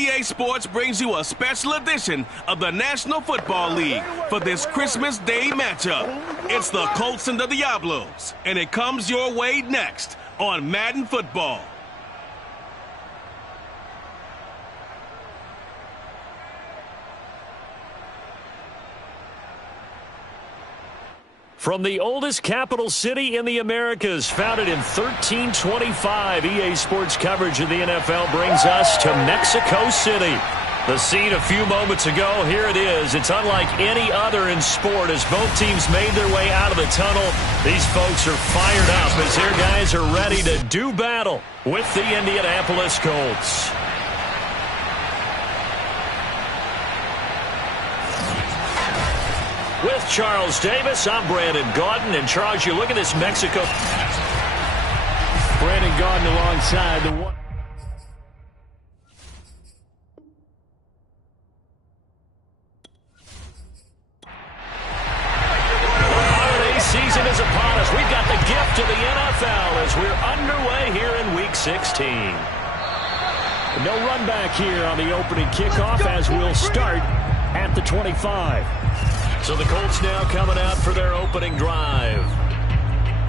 EA Sports brings you a special edition of the National Football League for this Christmas Day matchup. It's the Colts and the Diablos, and it comes your way next on Madden Football. From the oldest capital city in the Americas, founded in 1325, EA Sports coverage of the NFL brings us to Mexico City. The scene a few moments ago, here it is. It's unlike any other in sport as both teams made their way out of the tunnel. These folks are fired up as their guys are ready to do battle with the Indianapolis Colts. With Charles Davis, I'm Brandon Gaudin. And Charles, you look at this Mexico. Brandon Gaudin alongside the one. Holiday season is upon us. We've got the gift of the NFL as we're underway here in Week 16. No run back here on the opening kickoff as we'll start at the 25. So the Colts now coming out for their opening drive.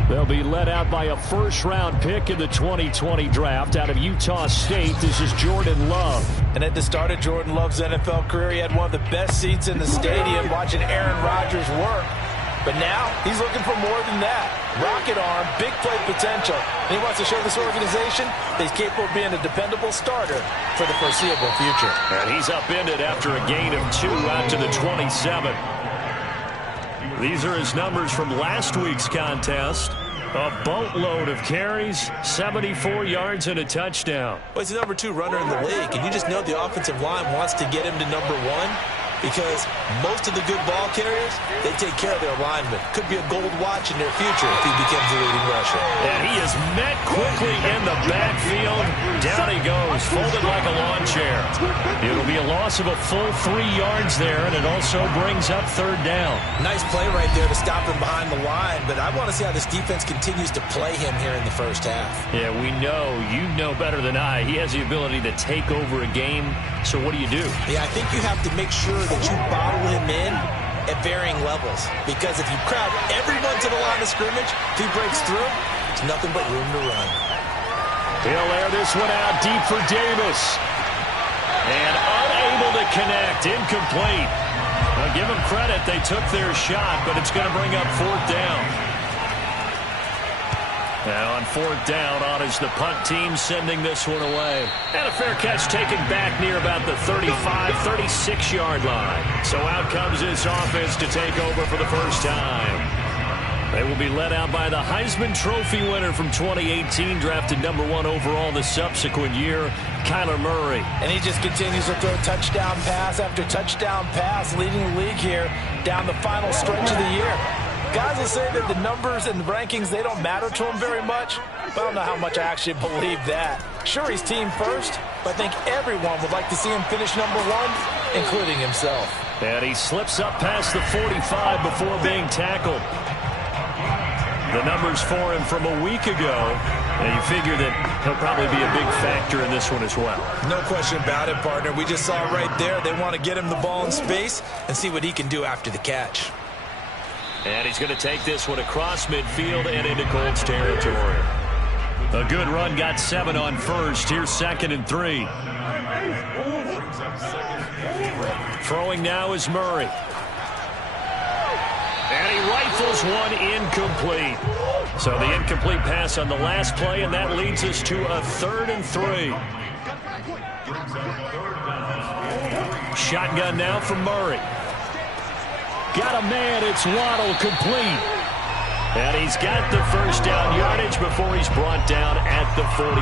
They'll be led out by a first-round pick in the 2020 draft out of Utah State. This is Jordan Love. And at the start of Jordan Love's NFL career, he had one of the best seats in the stadium watching Aaron Rodgers work. But now he's looking for more than that. Rocket arm, big play potential. And he wants to show this organization that he's capable of being a dependable starter for the foreseeable future. And he's upended after a gain of 2 out to the 27. These are his numbers from last week's contest. A boatload of carries, 74 yards and a touchdown. Well, he's the number 2 runner in the league, and you just know the offensive line wants to get him to number 1 because most of the good ball carriers, they take care of their linemen. Could be a gold watch in their future if he becomes the leading rusher. And he is met quickly in the backfield. Down he goes, folded like a lawn chair. It'll be a loss of a full 3 yards there, and it also brings up 3rd down. Nice play right there to stop him behind the line, but I want to see how this defense continues to play him here in the first half. Yeah, we know, you know better than I, he has the ability to take over a game. So what do? Yeah, I think you have to make sure that you bottle him in at varying levels. Because if you crowd everyone to the line of scrimmage, if he breaks through, it's nothing but room to run. He'll air this one out deep for Davis. And unable to connect, incomplete. Well, give them credit, they took their shot, but it's going to bring up 4th down. Now on 4th down, on is the punt team sending this one away. And a fair catch taken back near about the 35, 36-yard line. So out comes this offense to take over for the first time. They will be led out by the Heisman Trophy winner from 2018, drafted number 1 overall the subsequent year, Kyler Murray. And he just continues to throw touchdown pass after touchdown pass, leading the league here down the final stretch of the year. Guys will say that the numbers and the rankings, they don't matter to him very much, but I don't know how much I actually believe that. Sure, he's team first, but I think everyone would like to see him finish number 1, including himself. And he slips up past the 45 before being tackled. The numbers for him from a week ago, and you figure that he'll probably be a big factor in this one as well. No question about it, partner. We just saw it right there. They want to get him the ball in space and see what he can do after the catch. And he's going to take this one across midfield and into Colts territory. A good run, got 7 on first. Here's 2nd and 3. Throwing now is Murray. And he rifles one incomplete. So the incomplete pass on the last play, and that leads us to a 3rd and 3. Shotgun now from Murray. Got a man, it's Waddle, complete. And he's got the first down yardage before he's brought down at the 42.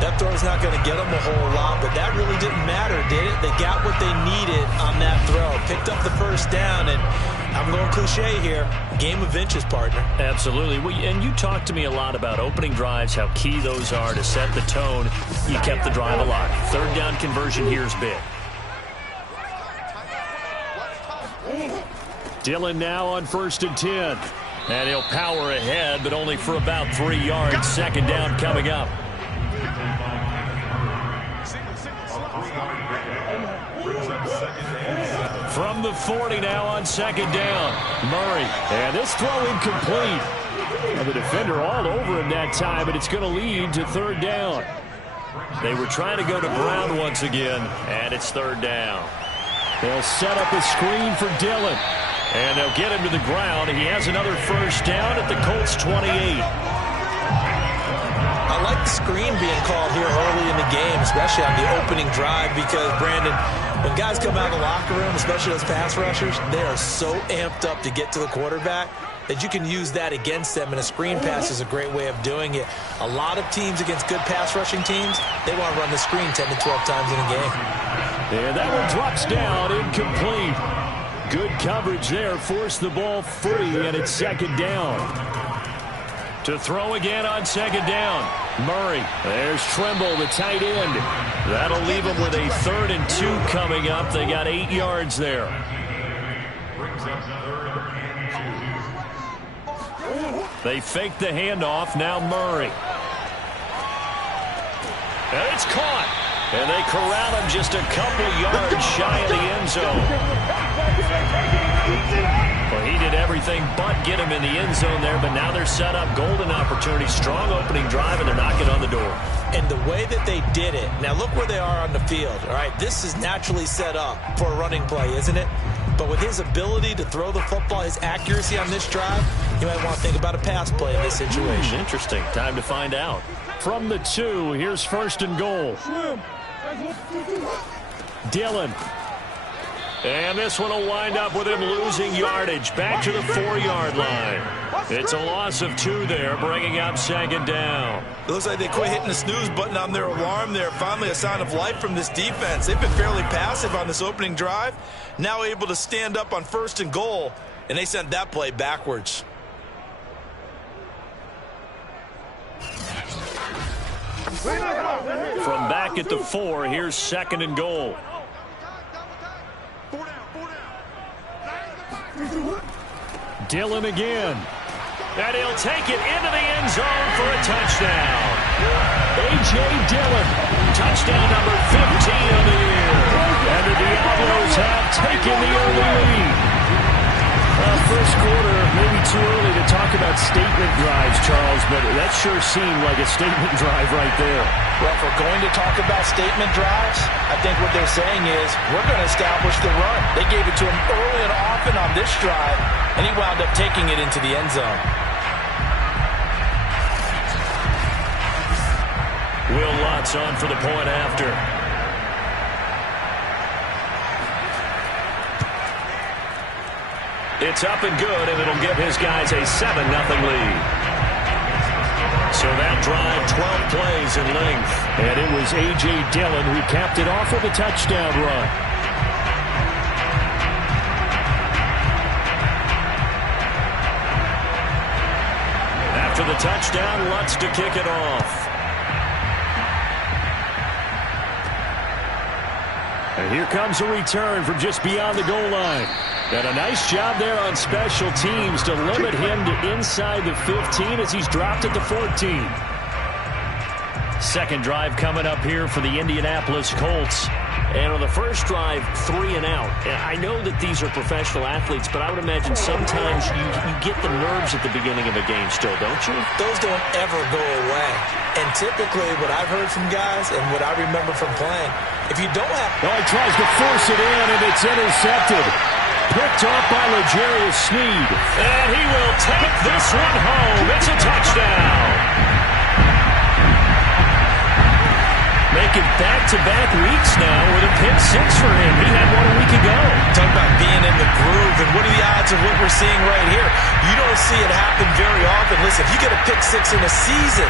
That throw's not going to get them a whole lot, but that really didn't matter, did it? They got what they needed on that throw. Picked up the first down, and I'm going cliche here, game of inches, partner. Absolutely. And you talked to me a lot about opening drives, how key those are to set the tone. You kept the drive alive. 3rd down conversion here is big. Dillon now on 1st and 10. And he'll power ahead, but only for about 3 yards. 2nd down coming up. From the 40 now on second down. Murray. And this throw incomplete. And the defender all over him that time, but it's going to lead to third down. They were trying to go to Brown once again, and it's third down. They'll set up a screen for Dillon. And they'll get him to the ground. He has another first down at the Colts 28. I like the screen being called here early in the game, especially on the opening drive, because, Brandon, when guys come out of the locker room, especially those pass rushers, they are so amped up to get to the quarterback that you can use that against them, and a screen pass is a great way of doing it. A lot of teams against good pass rushing teams, they want to run the screen 10 to 12 times in a game. And that one drops down, incomplete. Good coverage there, forced the ball free, and it's second down. To throw again on second down. Murray. There's Trimble, the tight end. That'll leave them with a 3rd and 2 coming up. They got 8 yards there. They fake the handoff. Now Murray. And it's caught. And they corral him just a couple yards shy of the end zone. Well, he did everything but get him in the end zone there, but now they're set up. Golden opportunity, strong opening drive, and they're knocking on the door. And the way that they did it, now look where they are on the field. All right, this is naturally set up for a running play, isn't it? But with his ability to throw the football, his accuracy on this drive, you might want to think about a pass play in this situation. Interesting. Time to find out. From the 2, here's 1st and goal. Dillon. And this one will wind up with him losing yardage. Back to the 4-yard line. It's a loss of 2 there, bringing up second down. It looks like they quit hitting the snooze button on their alarm there. Finally a sign of life from this defense. They've been fairly passive on this opening drive. Now able to stand up on 1st and goal, and they sent that play backwards. From back at the 4, here's 2nd and goal. Dillon again. And he'll take it into the end zone for a touchdown. A.J. Dillon, touchdown number 15 of the year. And the Diablos have taken the early lead. First quarter, maybe too early to talk about statement drives, Charles, but that sure seemed like a statement drive right there. Well, if we're going to talk about statement drives, I think what they're saying is we're going to establish the run. They gave it to him early and often on this drive, and he wound up taking it into the end zone. Will Lutz on for the point after. It's up and good, and it'll give his guys a 7-0 lead. So that drive, 12 plays in length. And it was A.J. Dillon who capped it off with a touchdown run. After the touchdown, Lutz to kick it off. And here comes a return from just beyond the goal line. And a nice job there on special teams to limit him to inside the 15 as he's dropped at the 14. Second drive coming up here for the Indianapolis Colts. And on the first drive, 3 and out. And I know that these are professional athletes, but I would imagine sometimes you get the nerves at the beginning of a game still, don't you? Those don't ever go away. And typically what I've heard from guys and what I remember from playing, if you don't have... Oh, he tries to force it in, and it's intercepted. Picked off by L'Jarius Sneed. And he will take this one home. It's a touchdown. Making back-to-back weeks now with a pick 6 for him. He had one a week ago. Talk about being in the groove, and what are the odds of what we're seeing right here? You don't see it happen very often. Listen, if you get a pick 6 in a season,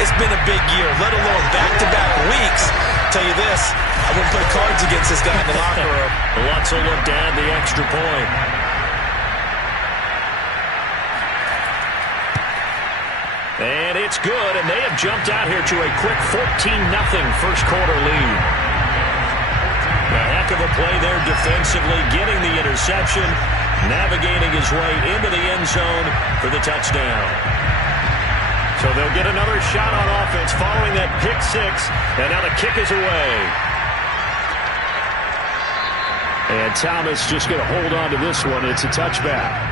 it's been a big year, let alone back-to-back weeks. Tell you this, I wouldn't play cards against this guy in the locker room. Lutz will look to add the extra point. And it's good, and they have jumped out here to a quick 14-0 first quarter lead. A heck of a play there defensively, getting the interception, navigating his way into the end zone for the touchdown. So they'll get another shot on offense following that pick 6, and now the kick is away. And Thomas just going to hold on to this one. It's a touchback.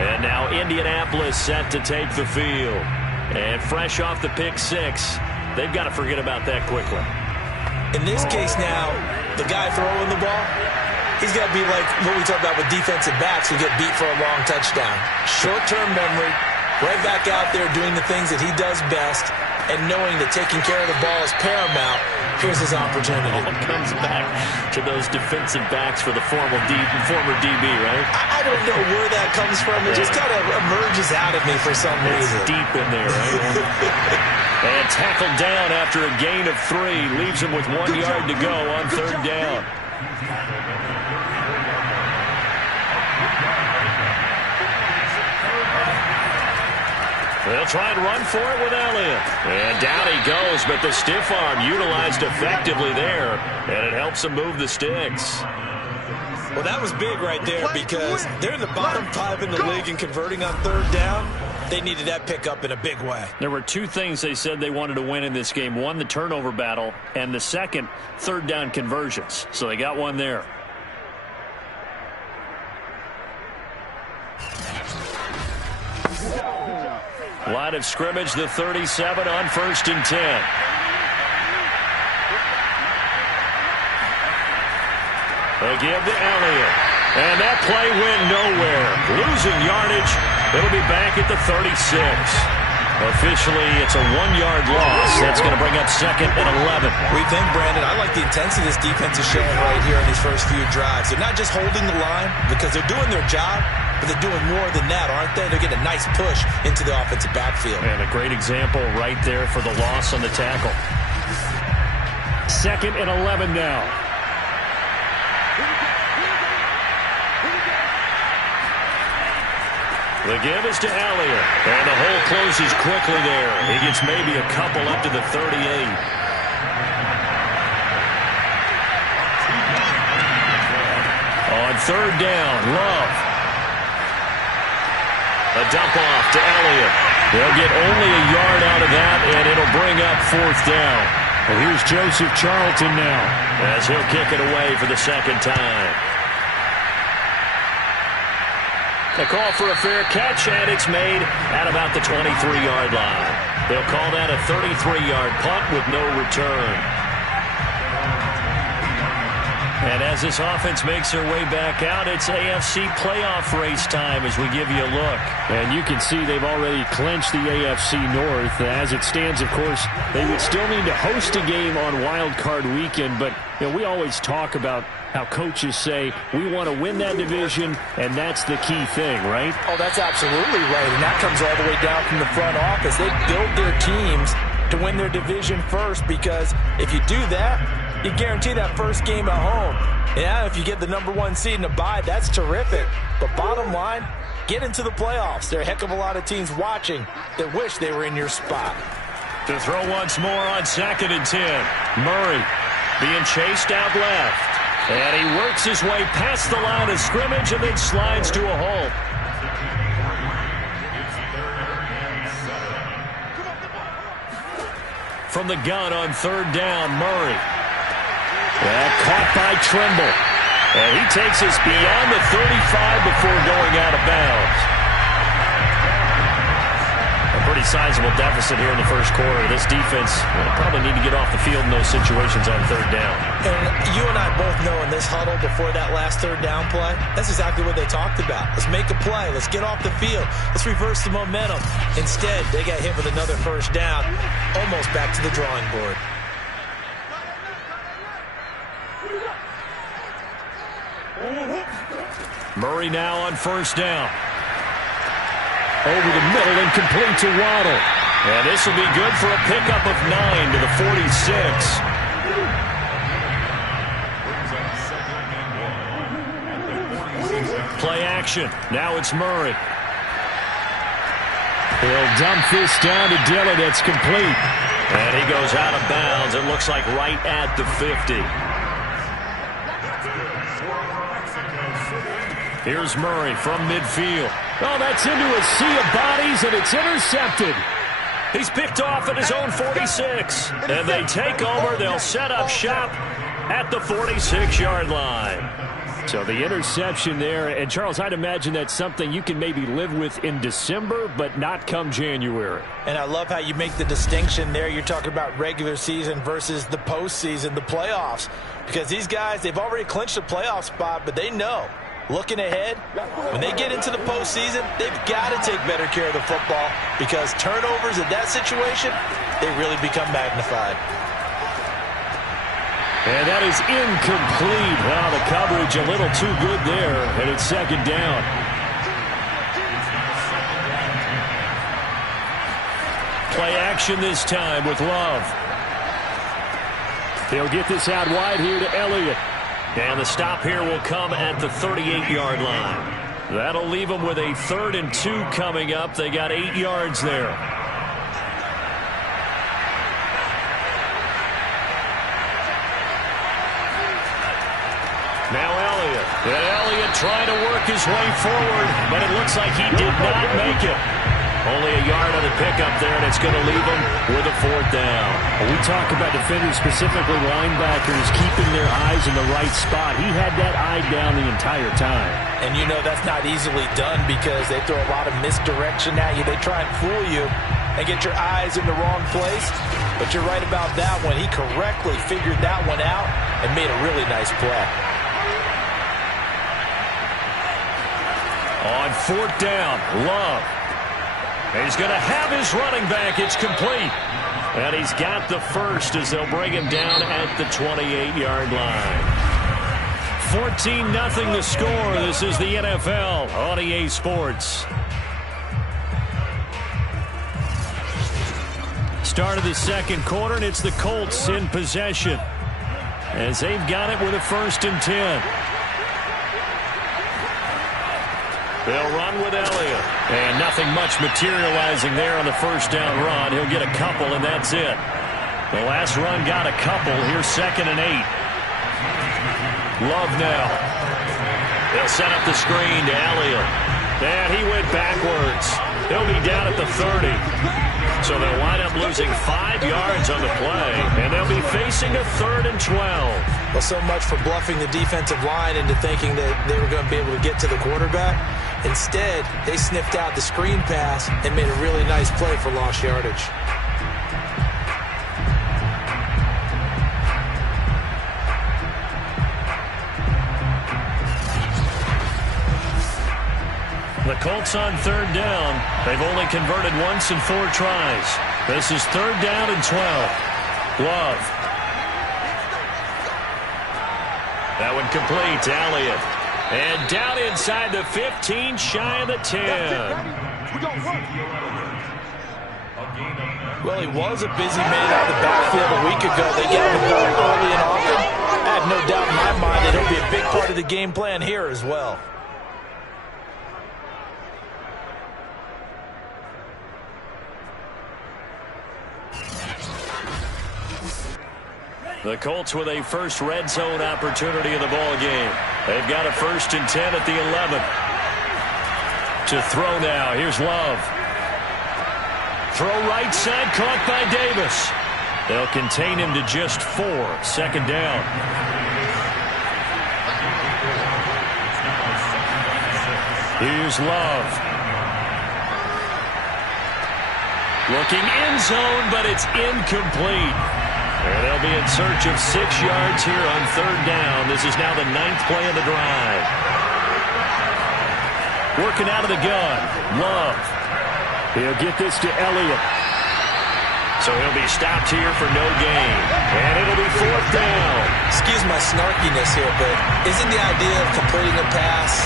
And now Indianapolis set to take the field. And fresh off the pick six, they've got to forget about that quickly. In this case now, the guy throwing the ball, he's got to be like what we talk about with defensive backs who get beat for a long touchdown. Short-term memory, right back out there doing the things that he does best, and knowing that taking care of the ball is paramount. Here's his opportunity. All comes back to those defensive backs for the former DB, right? I don't know where that comes from. It just kind of emerges out of me for some reason. It's deep in there, right? And tackled down after a gain of 3. Leaves him with 1 yard to go on third down. They'll try and run for it with Elliott. And down he goes, but the stiff arm utilized effectively there, and it helps him move the sticks. Well, that was big right there because they're in the bottom 5 in the league in converting on third down. They needed that pickup in a big way. There were 2 things they said they wanted to win in this game. One, the turnover battle, and the second, third down conversions. So they got one there. Line of scrimmage, the 37 on 1st and 10. A give to Elliott. And that play went nowhere. Losing yardage. It'll be back at the 36. Officially, it's a 1-yard loss. That's going to bring up 2nd and 11. We think, Brandon, I like the intensity this defense is showing right here in these first few drives. They're not just holding the line because they're doing their job, but they're doing more than that, aren't they? They're getting a nice push into the offensive backfield. And a great example right there for the loss on the tackle. 2nd and 11 now. The give is to Elliott. And the hole closes quickly there. He gets maybe a couple up to the 38. On third down, Love. A dump off to Elliott. They'll get only a yard out of that, and it'll bring up 4th down. Well, here's Joseph Charlton now, as he'll kick it away for the 2nd time. A call for a fair catch, and it's made at about the 23-yard line. They'll call that a 33-yard punt with no return. And as this offense makes their way back out, it's AFC playoff race time as we give you a look. And you can see they've already clinched the AFC North. As it stands, of course, they would still need to host a game on Wild Card Weekend. But we always talk about how coaches say, we want to win that division, and that's the key thing, right? Oh, that's absolutely right. And that comes all the way down from the front office. They build their teams to win their division first, because if you do that, you guarantee that first game at home. Yeah, if you get the #1 seed in a bye, that's terrific. But bottom line, get into the playoffs. There are a heck of a lot of teams watching that wish they were in your spot. To throw once more on 2nd and 10. Murray being chased out left. And he works his way past the line of scrimmage and then slides to a halt. From the gun on third down, Murray. Caught by Trimble. And he takes us beyond the 35 before going out of bounds. A pretty sizable deficit here in the first quarter. This defense will probably need to get off the field in those situations on third down. And you and I both know in this huddle before that last third down play, that's exactly what they talked about. Let's make a play. Let's get off the field. Let's reverse the momentum. Instead, they got hit with another first down, almost back to the drawing board. Murray now on first down. Over the middle and complete to Waddle. And this will be good for a pickup of 9 to the 46. Play action. Now it's Murray. He'll dump this down to Dillon. It's complete. And he goes out of bounds. It looks like right at the 50. Here's Murray from midfield. Oh, that's into a sea of bodies, and it's intercepted. He's picked off at his own 46. And they take over. They'll set up shop at the 46-yard line. So the interception there, and Charles, I'd imagine that's something you can maybe live with in December, but not come January. And I love how you make the distinction there. You're talking about regular season versus the postseason, the playoffs. Because these guys, they've already clinched a playoff spot, but they know, looking ahead, when they get into the postseason, they've got to take better care of the football because turnovers in that situation, they really become magnified. And that is incomplete. Wow, the coverage a little too good there, and it's second down. Play action this time with Love. He'll get this out wide here to Elliott. And the stop here will come at the 38-yard line. That'll leave them with a 3rd and 2 coming up. They got 8 yards there. Now Elliott. And Elliott trying to work his way forward, but it looks like he did not make it. Only a yard on the pickup there, and it's going to leave him with a 4th down. We talk about defenders, specifically linebackers, keeping their eyes in the right spot. He had that eye down the entire time. And you know that's not easily done because they throw a lot of misdirection at you. They try and fool you and get your eyes in the wrong place. But you're right about that one. He correctly figured that one out and made a really nice play. On 4th down, Love. He's going to have his running back. It's complete. And he's got the first as they'll bring him down at the 28-yard line. 14-0 the score. This is the NFL on EA Sports. Start of the second quarter, and it's the Colts in possession as they've got it with a 1st and 10. They'll run with Elliott. And nothing much materializing there on the 1st down run. He'll get a couple, and that's it. The last run got a couple. Here's 2nd and 8. Love now. They'll set up the screen to Elliott. And he went backwards. He'll be down at the 30. So they'll wind up losing 5 yards on the play. And they'll be facing a 3rd and 12. Well, so much for bluffing the defensive line into thinking that they were going to be able to get to the quarterback. Instead, they sniffed out the screen pass and made a really nice play for lost yardage. The Colts on 3rd down. They've only converted once in 4 tries. This is 3rd down and 12. Love. That one complete to Elliott. And down inside the 15, shy of the 10. Well, he was a busy man out of the backfield a week ago. They get him the ball early and often. I have no doubt in my mind that he'll be a big part of the game plan here as well. The Colts with a first red zone opportunity in the ball game. They've got a 1st and 10 at the 11. To throw now. Here's Love. Throw right side, caught by Davis. They'll contain him to just 4. 2nd down. Here's Love. Looking end zone, but it's incomplete. And they'll be in search of 6 yards here on 3rd down. This is now the 9th play of the drive. Working out of the gun. Love. He'll get this to Elliott. So he'll be stopped here for no gain. And it'll be 4th down. Excuse my snarkiness here, but isn't the idea of completing a pass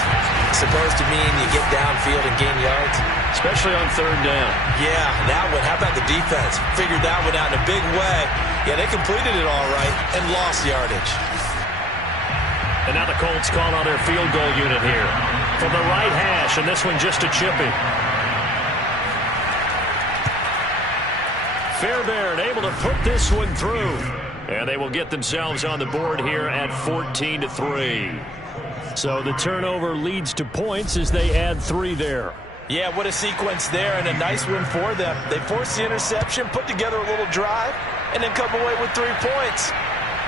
supposed to mean you get downfield and gain yards? Especially on 3rd down. Yeah, that one. How about the defense? Figured that one out in a big way. Yeah, they completed it all right and lost yardage. And now the Colts call on their field goal unit here. From the right hash, and this one just a chippy. Fairbairn able to put this one through. And they will get themselves on the board here at 14-3. So the turnover leads to points as they add 3 there. Yeah, what a sequence there, and a nice win for them. They forced the interception, put together a little drive, and then come away with 3 points.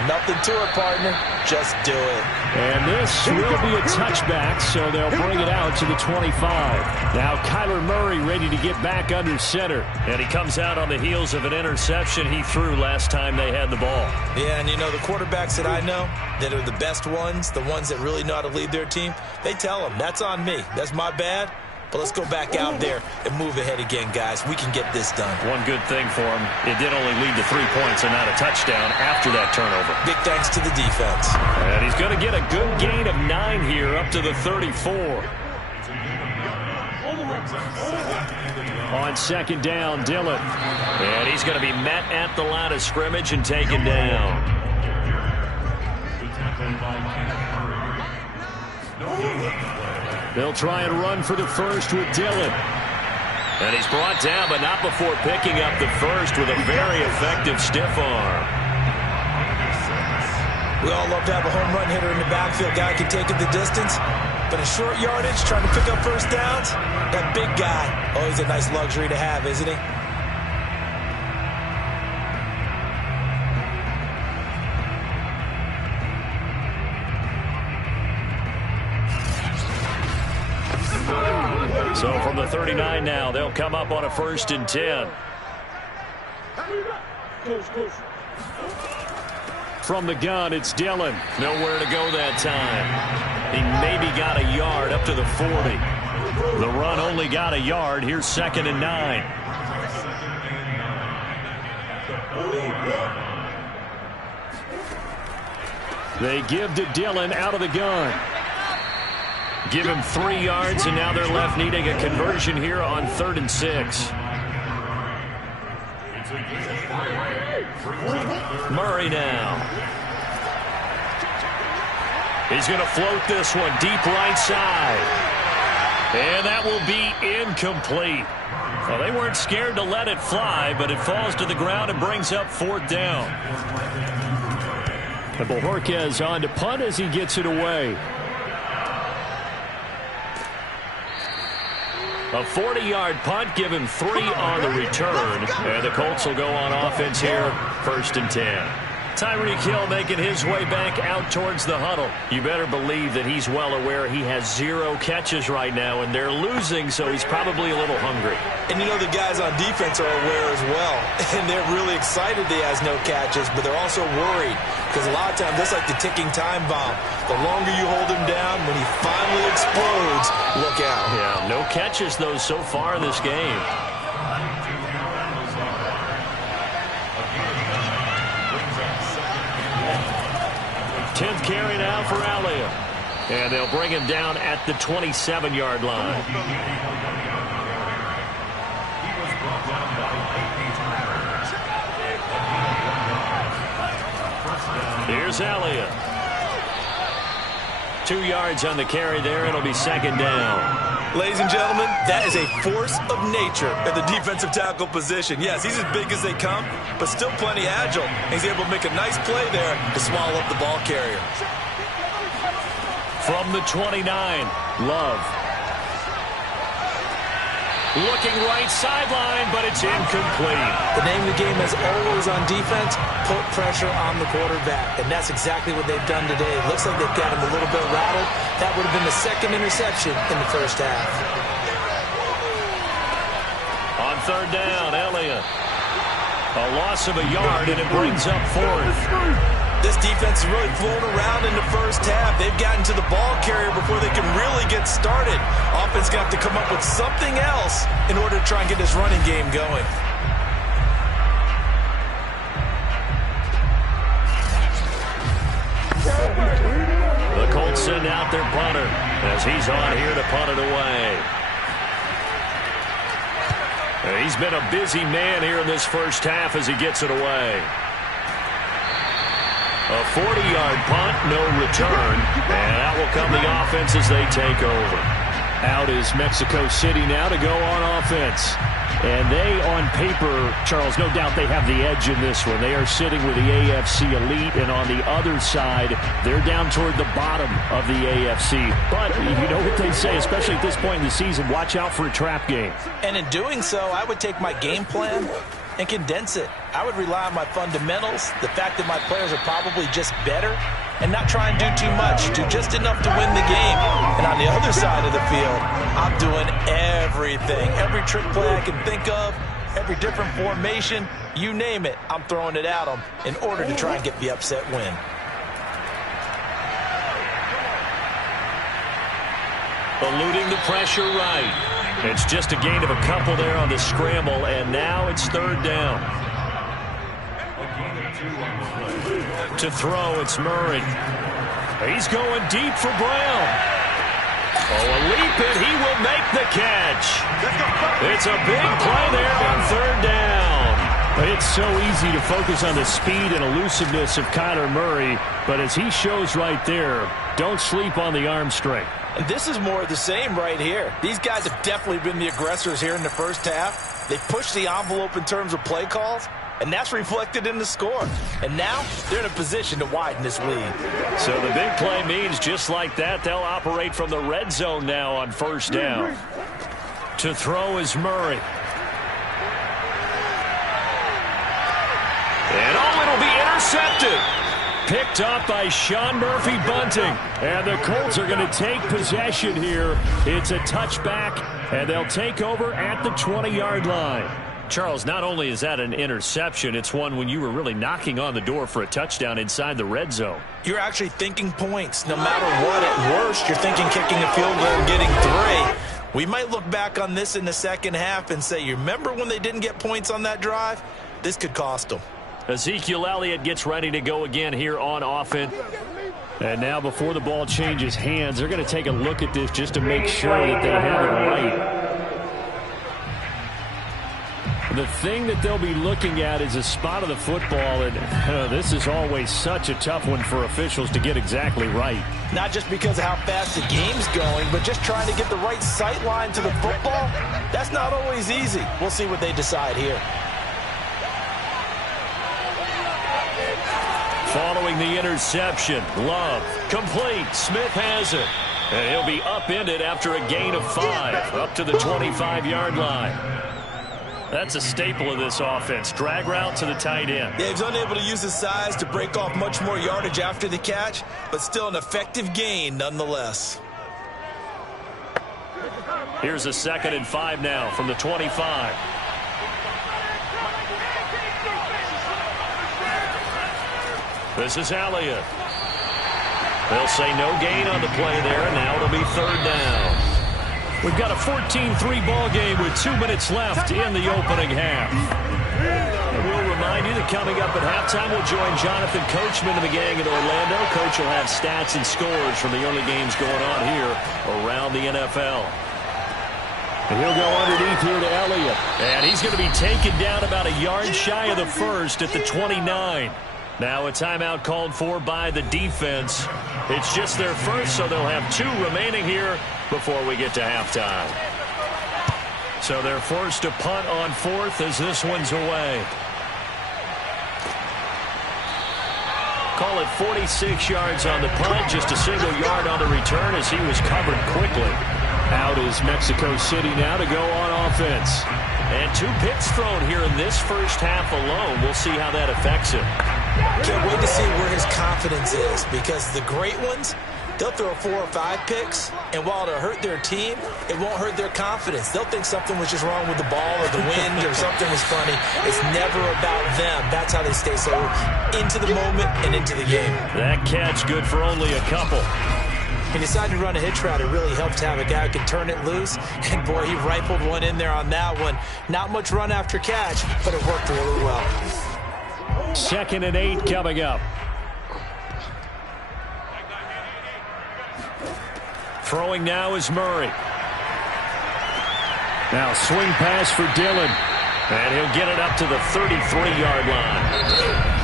Nothing to it, partner. Just do it. And this will be a touchback, so they'll bring it out to the 25. Now Kyler Murray ready to get back under center. And he comes out on the heels of an interception he threw last time they had the ball. Yeah, and you know, the quarterbacks that I know that are the best ones, the ones that really know how to lead their team, they tell them, that's on me. That's my bad. But let's go back out there and move ahead again, guys. We can get this done. One good thing for him, it did only lead to 3 points and not a touchdown after that turnover. Big thanks to the defense. And he's going to get a good gain of 9 here up to the 34. On second down, Dillon. And he's going to be met at the line of scrimmage and taken down. They'll try and run for the first with Dillon. And he's brought down, but not before picking up the first with a very effective stiff arm. We all love to have a home run hitter in the backfield. Guy can take it the distance. But in short yardage, trying to pick up first downs, that big guy, always a nice luxury to have, isn't he? So from the 39 now, they'll come up on a 1st and 10. From the gun, it's Dillon. Nowhere to go that time. He maybe got a yard up to the 40. The run only got a yard. Here's 2nd and 9. They give to Dillon out of the gun. Give him 3 yards, and now they're left needing a conversion here on 3rd and 6. Murray now. He's going to float this one deep right side. And that will be incomplete. Well, they weren't scared to let it fly, but it falls to the ground and brings up 4th down. And Bojorquez on to punt as he gets it away. A 40-yard punt, give him 3 on the return. And the Colts will go on offense here, 1st and 10. Tyreek Hill making his way back out towards the huddle. You better believe that he's well aware he has 0 catches right now, and they're losing, so he's probably a little hungry. And you know the guys on defense are aware as well. And they're really excited that he has no catches, but they're also worried. Because a lot of times, that's like the ticking time bomb. The longer you hold him down, when he finally explodes, look out. Yeah, no catches, though, so far in this game. Tenth carry now for Elliott. And they'll bring him down at the 27-yard line. Here's Elliott. 2 yards on the carry there. It'll be 2nd down. Ladies and gentlemen, that is a force of nature at the defensive tackle position. Yes, he's as big as they come, but still plenty agile. He's able to make a nice play there to swallow up the ball carrier. From the 29, Love. Looking right sideline, but it's incomplete. The name of the game is always on defense, put pressure on the quarterback. And that's exactly what they've done today. It looks like they've got him a little bit rattled. That would have been the 2nd interception in the 1st half. On 3rd down, Elliott. A loss of a yard, and it brings up 4th. This defense is really flown around in the 1st half. They've gotten to the ball carrier before they can really get started. Offense going to have to come up with something else in order to try and get this running game going. The Colts send out their punter as he's on here to punt it away. He's been a busy man here in this 1st half as he gets it away. A 40-yard punt, no return, and out will come the offense as they take over. Out is Mexico City now to go on offense. And they, on paper, Charles, no doubt they have the edge in this one. They are sitting with the AFC elite, and on the other side, they're down toward the bottom of the AFC. But you know what they say, especially at this point in the season, watch out for a trap game. And in doing so, I would take my game plan and condense it. I would rely on my fundamentals, the fact that my players are probably just better, and not try and do too much, do just enough to win the game. And on the other side of the field, I'm doing everything. Every trick play I can think of, every different formation, you name it, I'm throwing it at them in order to try and get the upset win. Eluding the pressure right. It's just a gain of a couple there on the scramble, and now it's third down. To throw, it's Murray. He's going deep for Brown. Oh, a leap, and he will make the catch. It's a big play there on third down. It's so easy to focus on the speed and elusiveness of Kyler Murray, but as he shows right there, don't sleep on the arm strength. And this is more of the same right here. These guys have definitely been the aggressors here in the first half. They pushed the envelope in terms of play calls, and that's reflected in the score. And now they're in a position to widen this lead. So the big play means just like that, they'll operate from the red zone now on first down. To throw is Murray. And it'll be intercepted. Picked up by Sean Murphy-Bunting. And the Colts are going to take possession here. It's a touchback, and they'll take over at the 20-yard line. Charles, not only is that an interception, it's one when you were really knocking on the door for a touchdown inside the red zone. You're actually thinking points. No matter what, at worst, you're thinking kicking a field goal and getting 3. We might look back on this in the second half and say, you remember when they didn't get points on that drive? This could cost them. Ezekiel Elliott gets ready to go again here on offense. And now before the ball changes hands, they're going to take a look at this just to make sure that they have it right. The thing that they'll be looking at is a spot of the football, and this is always such a tough one for officials to get exactly right. Not just because of how fast the game's going, but just trying to get the right sight line to the football. That's not always easy. We'll see what they decide here. Following the interception, Love, complete, Smith has it. And he'll be upended after a gain of 5, up to the 25-yard line. That's a staple of this offense, drag route to the tight end. Yeah, he's unable to use his size to break off much more yardage after the catch, but still an effective gain nonetheless. Here's a 2nd and 5 now from the 25. This is Elliott. They'll say no gain on the play there, and now it'll be third down. We've got a 14-3 ball game with 2 minutes left in the opening half. And we'll remind you that coming up at halftime, we'll join Jonathan Coachman and the gang in Orlando. Coach will have stats and scores from the early games going on here around the NFL. And he'll go underneath here to Elliott. And he's going to be taken down about a yard shy of the first at the 29. Now a timeout called for by the defense. It's just their first, so they'll have 2 remaining here before we get to halftime. So they're forced to punt on 4th as this one's away. Call it 46 yards on the punt, just a single yard on the return as he was covered quickly. Out is Mexico City now to go on offense. And 2 picks thrown here in this first half alone. We'll see how that affects him. Can't wait to see where his confidence is, because the great ones, they'll throw 4 or 5 picks, and while it'll hurt their team, it won't hurt their confidence. They'll think something was just wrong with the ball or the wind or something was funny. It's never about them. That's how they stay so into the moment and into the game. That catch good for only a couple. He decided to run a hitch route. It really helped to have a guy who can turn it loose. And, boy, he rifled one in there on that one. Not much run after catch, but it worked really well. 2nd and 8 coming up. Throwing now is Murray. Now swing pass for Dillon. And he'll get it up to the 33-yard line.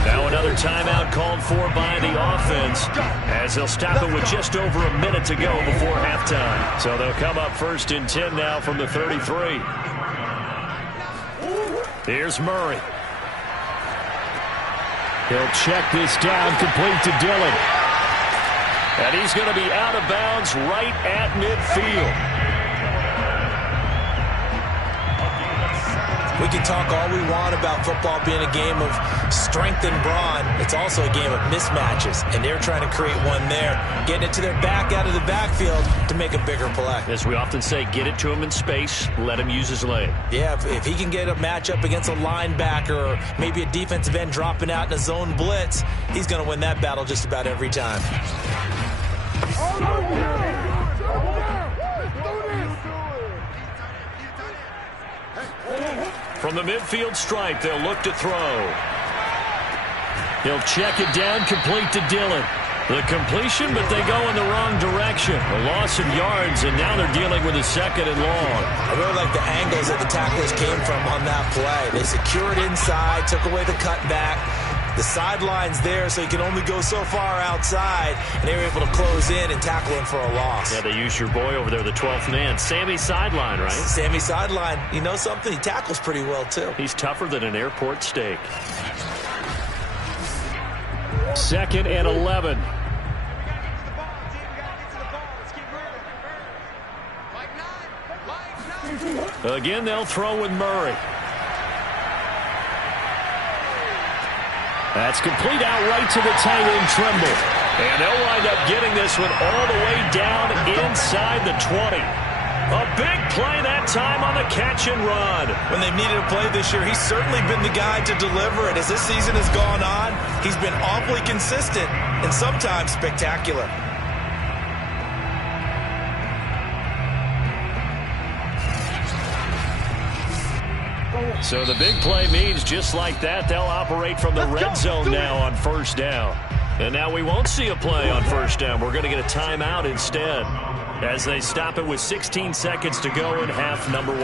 Now another timeout called for by the offense as they'll stop it with just over a minute to go before halftime. So they'll come up 1st and 10 now from the 33. Here's Murray. He'll check this down, complete to Dillon. And he's going to be out of bounds right at midfield. We can talk all we want about football being a game of strength and brawn. It's also a game of mismatches, and they're trying to create one there, getting it to their back out of the backfield to make a bigger play. As we often say, get it to him in space, let him use his leg. Yeah, if he can get a matchup against a linebacker or maybe a defensive end dropping out in a zone blitz, he's going to win that battle just about every time. From the midfield stripe, they'll look to throw. He'll check it down, complete to Dillon. The completion, but they go in the wrong direction. A loss of yards, and now they're dealing with a 2nd and long. I really like the angles that the tacklers came from on that play. They secured inside, took away the cutback. The sideline's there, so you can only go so far outside, and they were able to close in and tackle him for a loss. Yeah, they used your boy over there, the 12th man. Sammy Sideline, right? Sammy Sideline. You know something? He tackles pretty well, too. He's tougher than an airport steak. 2nd and 11. Again, they'll throw with Murray. That's complete out right to the tight end, Trimble. And they'll wind up getting this one all the way down inside the 20. A big play that time on the catch and run. When they've needed a play this year, he's certainly been the guy to deliver it. As this season has gone on, he's been awfully consistent and sometimes spectacular. So the big play means just like that, they'll operate from the red zone now on 1st down. And now we won't see a play on 1st down. We're going to get a timeout instead as they stop it with 16 seconds to go in half number 1.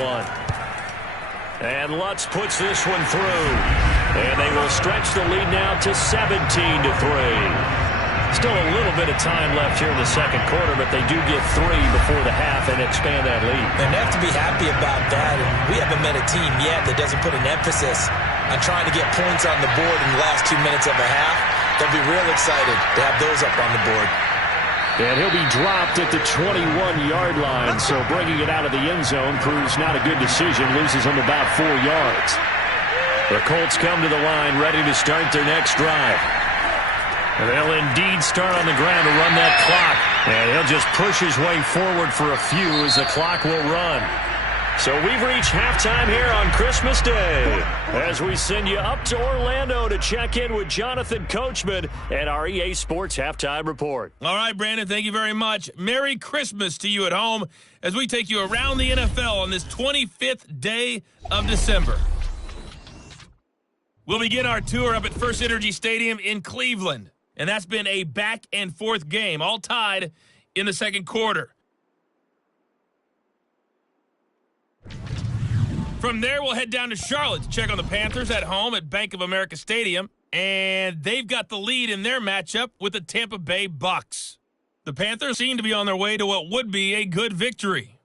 And Lutz puts this one through. And they will stretch the lead now to 17-3. Still a little bit of time left here in the 2nd quarter, but they do get 3 before the half and expand that lead. And they have to be happy about that. And we haven't met a team yet that doesn't put an emphasis on trying to get points on the board in the last 2 minutes of a half. They'll be real excited to have those up on the board. And he'll be dropped at the 21-yard line, so bringing it out of the end zone proves not a good decision, loses him about 4 yards. The Colts come to the line ready to start their next drive. They'll indeed start on the ground to run that clock. And he'll just push his way forward for a few as the clock will run. So we've reached halftime here on Christmas Day as we send you up to Orlando to check in with Jonathan Coachman and our EA Sports Halftime Report. All right, Brandon, thank you very much. Merry Christmas to you at home as we take you around the NFL on this 25th day of December. We'll begin our tour up at First Energy Stadium in Cleveland. And that's been a back-and-forth game, all tied in the 2nd quarter. From there, we'll head down to Charlotte to check on the Panthers at home at Bank of America Stadium. And they've got the lead in their matchup with the Tampa Bay Bucks. The Panthers seem to be on their way to what would be a good victory.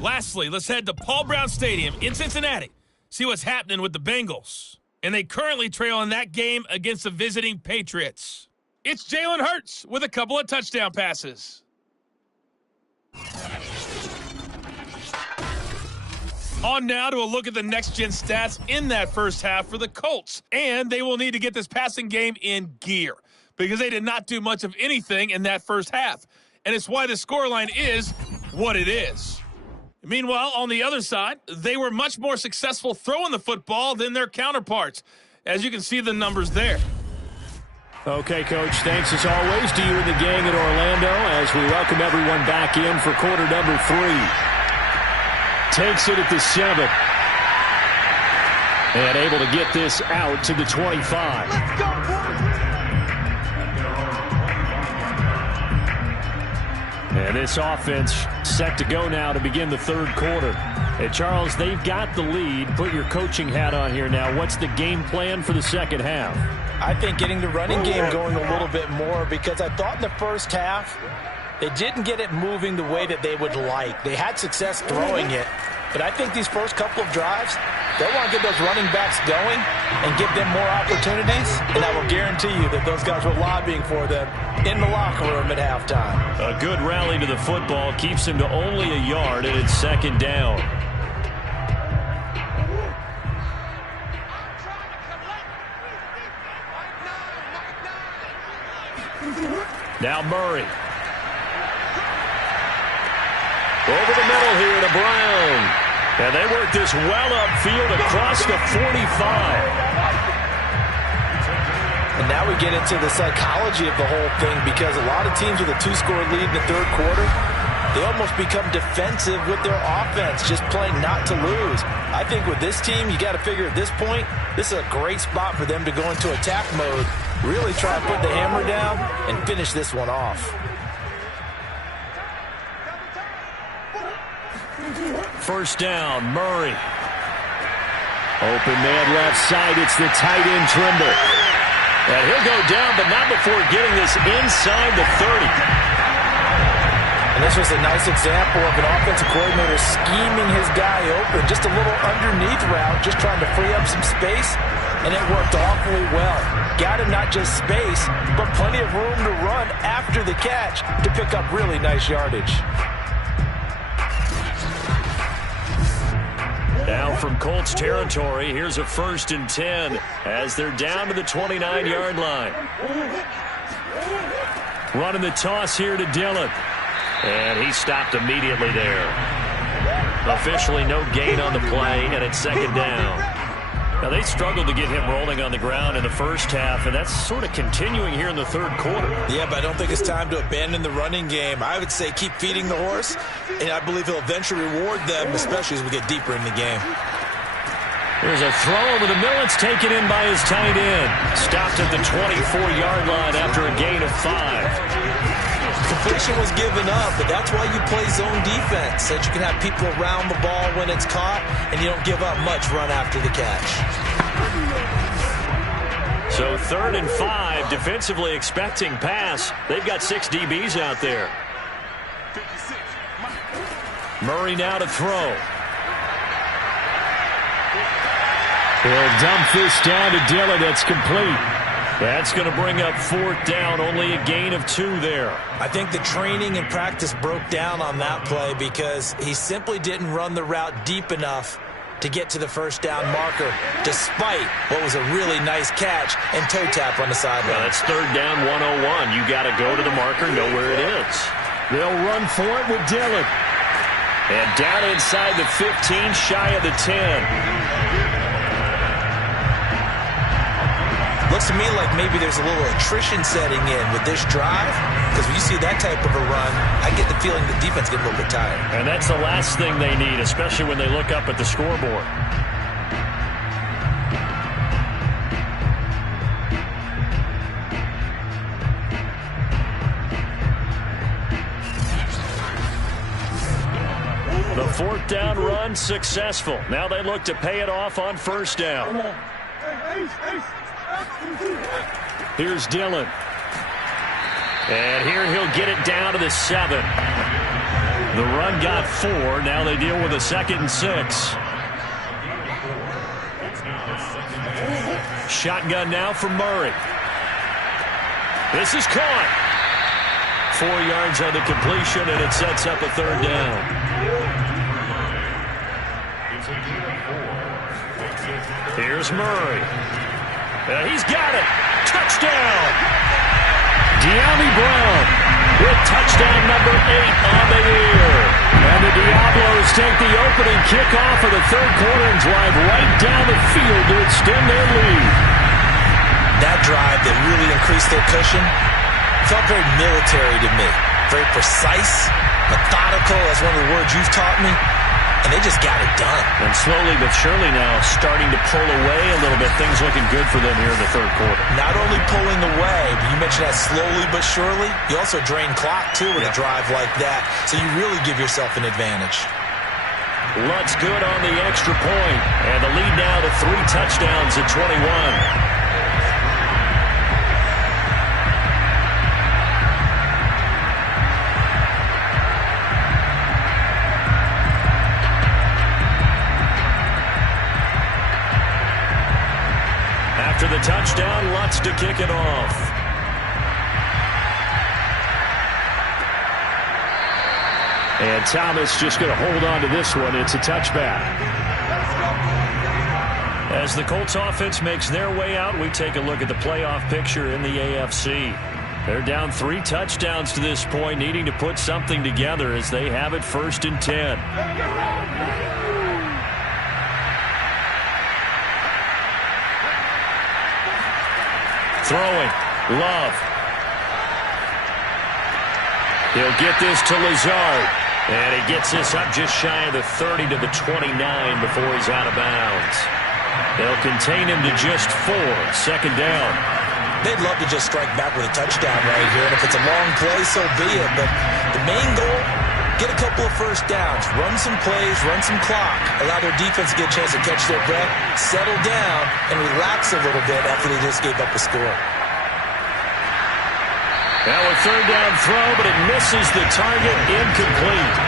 Lastly, let's head to Paul Brown Stadium in Cincinnati. See what's happening with the Bengals. And they currently trail in that game against the visiting Patriots. It's Jalen Hurts with a couple of touchdown passes. On now to a look at the next-gen stats in that first half for the Colts. And they will need to get this passing game in gear because they did not do much of anything in that first half. And it's why the scoreline is what it is. Meanwhile, on the other side, they were much more successful throwing the football than their counterparts, as you can see the numbers there. Okay, Coach, thanks as always to you and the gang at Orlando as we welcome everyone back in for quarter number 3. Takes it at the 7. And able to get this out to the 25. Let's go, boys! And this offense set to go now to begin the 3rd quarter. And Charles, they've got the lead. Put your coaching hat on here now. What's the game plan for the 2nd half? I think getting the running game going a little bit more because I thought in the first half they didn't get it moving the way that they would like. They had success throwing it, but I think these first couple of drives, they want to get those running backs going and give them more opportunities, and I will guarantee you that those guys were lobbying for them in the locker room at halftime. A good rally to the football keeps him to only a yard, and it's 2nd down. Now Murray. Over the middle here to Brown. And they work this well upfield across the 45. And now we get into the psychology of the whole thing, because a lot of teams with a 2-score lead in the third quarter, they almost become defensive with their offense, just playing not to lose. I think with this team, you got to figure at this point, this is a great spot for them to go into attack mode, really try to put the hammer down and finish this one off. First down, Murray. Open man left side, it's the tight end Trimble. And he'll go down, but not before getting this inside the 30. And this was a nice example of an offensive coordinator scheming his guy open. Just a little underneath route, just trying to free up some space, and it worked awfully well. Got him not just space, but plenty of room to run after the catch to pick up really nice yardage. Now from Colts territory, here's a 1st and 10 as they're down to the 29-yard line. Running the toss here to Dillon. And he stopped immediately there. Officially no gain on the play, and it's 2nd down. Now, they struggled to get him rolling on the ground in the first half, and that's sort of continuing here in the third quarter. Yeah, but I don't think it's time to abandon the running game. I would say keep feeding the horse, and I believe he'll eventually reward them, especially as we get deeper in the game. There's a throw over the middle. It's taken in by his tight end. Stopped at the 24-yard line after a gain of 5. Completion was given up, but that's why you play zone defense, so that you can have people around the ball when it's caught, and you don't give up much run after the catch. So 3rd and 5, defensively expecting pass. They've got 6 DBs out there. Murray now to throw. He'll dump this down to Dillon. That's complete. That's going to bring up 4th down. Only a gain of 2 there. I think the training and practice broke down on that play because he simply didn't run the route deep enough to get to the 1st down marker, despite what was a really nice catch and toe tap on the sideline. Well, it's 3rd down 101. You got to go to the marker, know where it is. They'll run for it with Dillon. And down inside the 15, shy of the 10. Looks to me like maybe there's a little attrition setting in with this drive, because when you see that type of a run, I get the feeling the defense gets a little bit tired. And that's the last thing they need, especially when they look up at the scoreboard. The 4th down run successful. Now they look to pay it off on 1st down. Here's Dillon. And here he'll get it down to the 7. The run got 4. Now they deal with a 2nd and 6. Shotgun now from Murray. This is caught. 4 yards on the completion, and it sets up a 3rd down. Here's Murray. He's got it. Touchdown. De'Ami Brown with touchdown number 8 on the year. And the Diablos take the opening kickoff of the third quarter and drive right down the field to extend their lead. That drive that really increased their cushion felt very military to me. Very precise, methodical. That's one of the words you've taught me. And they just got it done. And slowly but surely now starting to pull away a little bit. Things looking good for them here in the third quarter. Not only pulling away, but you mentioned that slowly but surely. You also drain clock, too, with a drive like that. So you really give yourself an advantage. Lutz good on the extra point. And the lead now to 3 touchdowns at 21. After the touchdown, Lutz to kick it off. And Thomas just going to hold on to this one. It's a touchback. As the Colts offense makes their way out, we take a look at the playoff picture in the AFC. They're down 3 touchdowns to this point, needing to put something together as they have it 1st and 10. Throwing. Love. He'll get this to Lazard. And he gets this up just shy of the 30 to the 29 before he's out of bounds. They'll contain him to just 4. 2nd down. They'd love to just strike back with a touchdown right here, and if it's a long play, so be it. But the main goal, get a couple of first downs, run some plays, run some clock, allow their defense to get a chance to catch their breath, settle down, and relax a little bit after they just gave up a score. Now a 3rd down throw, but it misses the target, incomplete.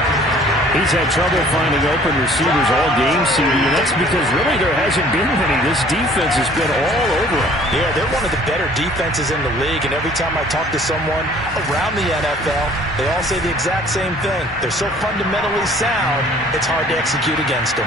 He's had trouble finding open receivers all game, CD, and that's because really there hasn't been many. This defense has been all over him. Yeah, they're one of the better defenses in the league, and every time I talk to someone around the NFL, they all say the exact same thing. They're so fundamentally sound, it's hard to execute against them.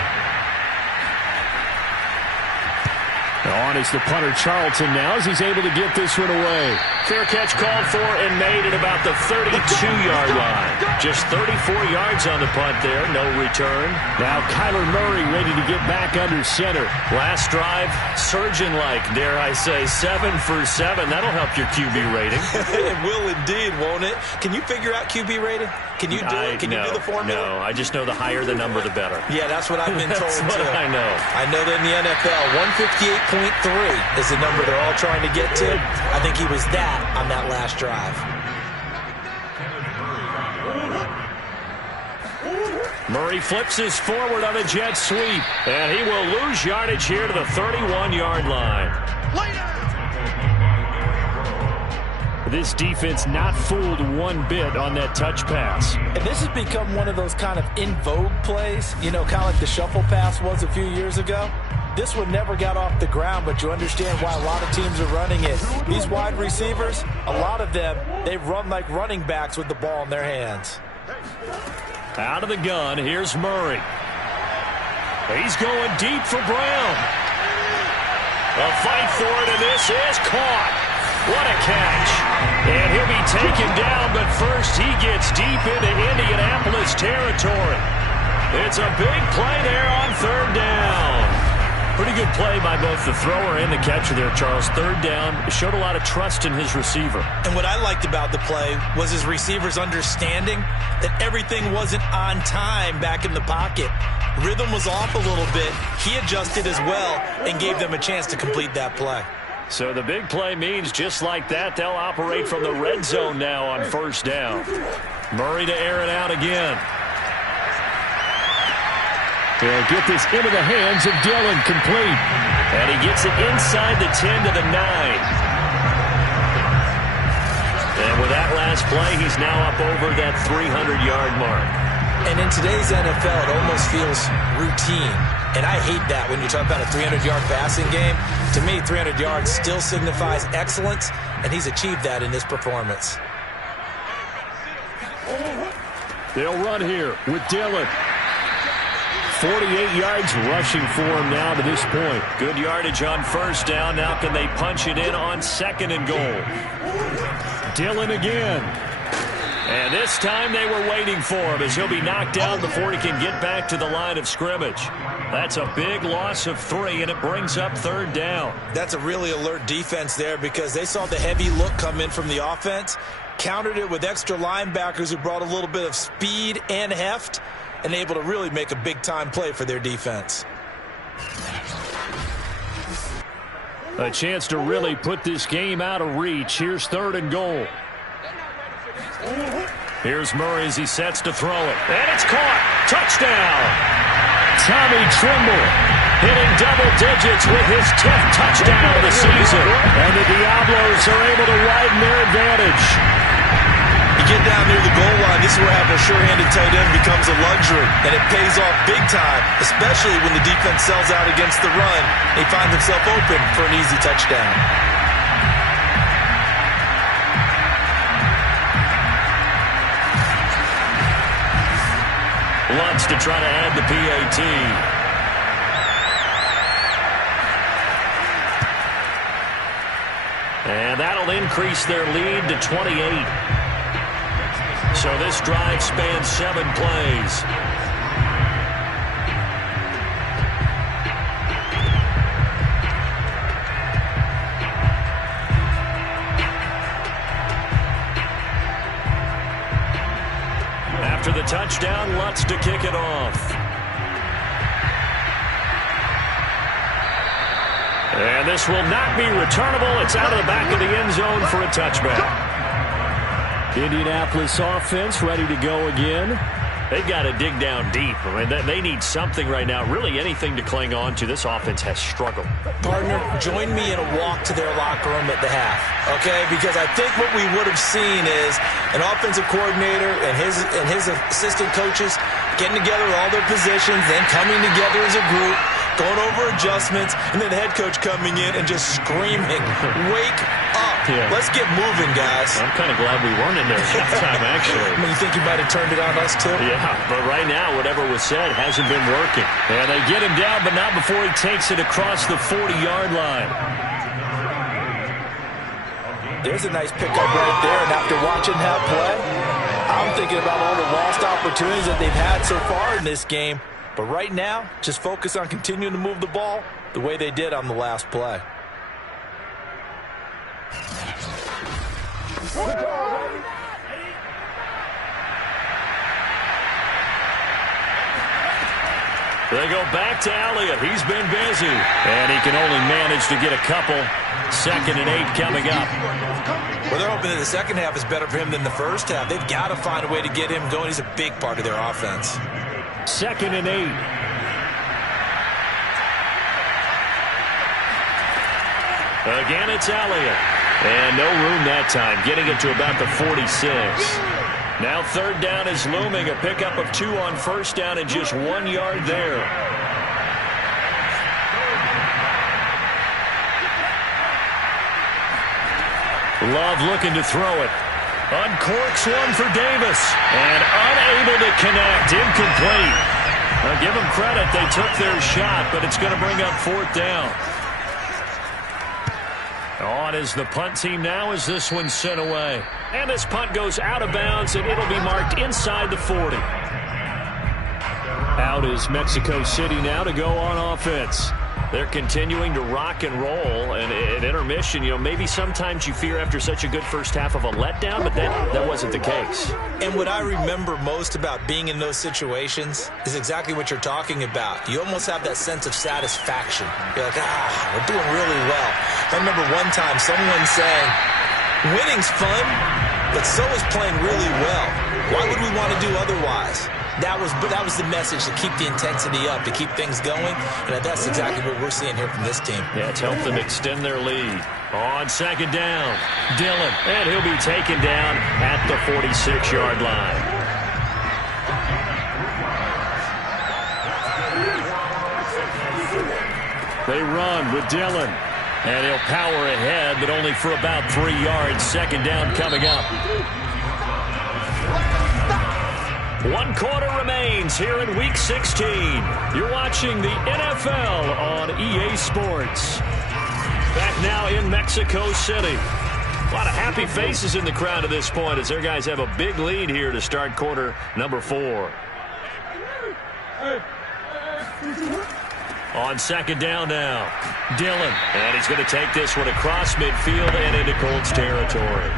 On is the punter Charlton now as he's able to get this one away. Fair catch called for and made at about the 32-yard line. Just 34 yards on the punt there, no return. Now Kyler Murray ready to get back under center. Last drive, surgeon-like, dare I say, 7 for 7. That'll help your QB rating. It will indeed, won't it? Can you figure out QB rating? Can you do it? Can you do the formula? No, I just know the higher the number, the better. Yeah, that's what I've been told, That's what too. I know. I know that in the NFL, 158.3 is the number they're all trying to get to. I think he was that on that last drive. Murray flips his forward on a jet sweep, and he will lose yardage here to the 31-yard line. This defense not fooled one bit on that touch pass. And this has become one of those kind of in vogue plays, you know, kind of like the shuffle pass was a few years ago. This one never got off the ground, but you understand why a lot of teams are running it. These wide receivers, a lot of them, they run like running backs with the ball in their hands. Out of the gun, here's Murray. He's going deep for Brown. A fight for it, and this is caught. What a catch. And he'll be taken down, but first he gets deep into Indianapolis territory. It's a big play there on 3rd down. Pretty good play by both the thrower and the catcher there, Charles. 3rd down, showed a lot of trust in his receiver. And what I liked about the play was his receivers understanding that everything wasn't on time back in the pocket. Rhythm was off a little bit. He adjusted as well and gave them a chance to complete that play. So the big play means just like that, they'll operate from the red zone now on 1st down. Murray to air it out again. They'll get this into the hands of Dillon, complete. And he gets it inside the 10 to the 9. And with that last play, he's now up over that 300-yard mark. And in today's NFL, it almost feels routine. And I hate that when you talk about a 300-yard passing game. To me, 300 yards still signifies excellence, and he's achieved that in this performance. They'll run here with Dillon. 48 yards rushing for him now to this point. Good yardage on 1st down. Now can they punch it in on 2nd and goal? Dillon again. And this time they were waiting for him as he'll be knocked down before he can get back to the line of scrimmage. That's a big loss of 3, and it brings up 3rd down. That's a really alert defense there because they saw the heavy look come in from the offense, countered it with extra linebackers who brought a little bit of speed and heft, and able to really make a big-time play for their defense. A chance to really put this game out of reach. Here's 3rd and goal. Here's Murray as he sets to throw it. And it's caught. Touchdown. Tommy Tremble hitting double digits with his 10th touchdown of the season. And the Diablos are able to widen their advantage. You get down near the goal line, this is where having a sure-handed tight end becomes a luxury, and it pays off big time, especially when the defense sells out against the run. They find themselves open for an easy touchdown. Lutz to try to add the PAT. And that'll increase their lead to 28. So this drive spans 7 plays. After the touchdown, Lutz to kick it off. And this will not be returnable. It's out of the back of the end zone for a touchback. Indianapolis offense ready to go again. They've got to dig down deep. I mean, they need something right now, really anything to cling on to. This offense has struggled. Partner, join me in a walk to their locker room at the half, okay? Because I think what we would have seen is an offensive coordinator and his assistant coaches getting together with all their positions, then coming together as a group, going over adjustments, and then the head coach coming in and just screaming, "Wake up. Yeah. Let's get moving, guys." I'm kind of glad we weren't in there at that time, actually. I mean, you think he might have turned it on us, too? Yeah, but right now, whatever was said hasn't been working. And they get him down, but not before he takes it across the 40-yard line. There's a nice pickup right there, and after watching that play, I'm thinking about all the lost opportunities that they've had so far in this game. But right now, just focus on continuing to move the ball the way they did on the last play. They go back to Elliott. He's been busy. And he can only manage to get a couple. 2nd and 8 coming up. Well, they're hoping that the second half is better for him than the first half. They've got to find a way to get him going. He's a big part of their offense. 2nd and 8. Again, it's Elliott. And no room that time, getting it to about the 46. Now 3rd down is looming. A pickup of 2 on 1st down and just 1 yard there. Love looking to throw it. Uncorks one for Davis. And unable to connect. Incomplete. Now give them credit. They took their shot, but it's going to bring up 4th down. On is the punt team now as this one's sent away. And this punt goes out of bounds, and it'll be marked inside the 40. Out is Mexico City now to go on offense. They're continuing to rock and roll, and at intermission, you know, maybe sometimes you fear after such a good first half of a letdown, but that wasn't the case. And what I remember most about being in those situations is exactly what you're talking about. You almost have that sense of satisfaction. You're like, we're doing really well. I remember one time someone saying, winning's fun, but so is playing really well. Why would we want to do otherwise? That was the message, to keep the intensity up, to keep things going, and that's exactly what we're seeing here from this team. Yeah, it's helped them extend their lead. On 2nd down, Dillon, and he'll be taken down at the 46-yard line. They run with Dillon. And he'll power ahead, but only for about 3 yards. 2nd down coming up. 1 quarter remains here in Week 16. You're watching the NFL on EA Sports. Back now in Mexico City. A lot of happy faces in the crowd at this point as their guys have a big lead here to start quarter number 4. On 2nd down now, Dillon. And he's going to take this one across midfield and into Colts territory.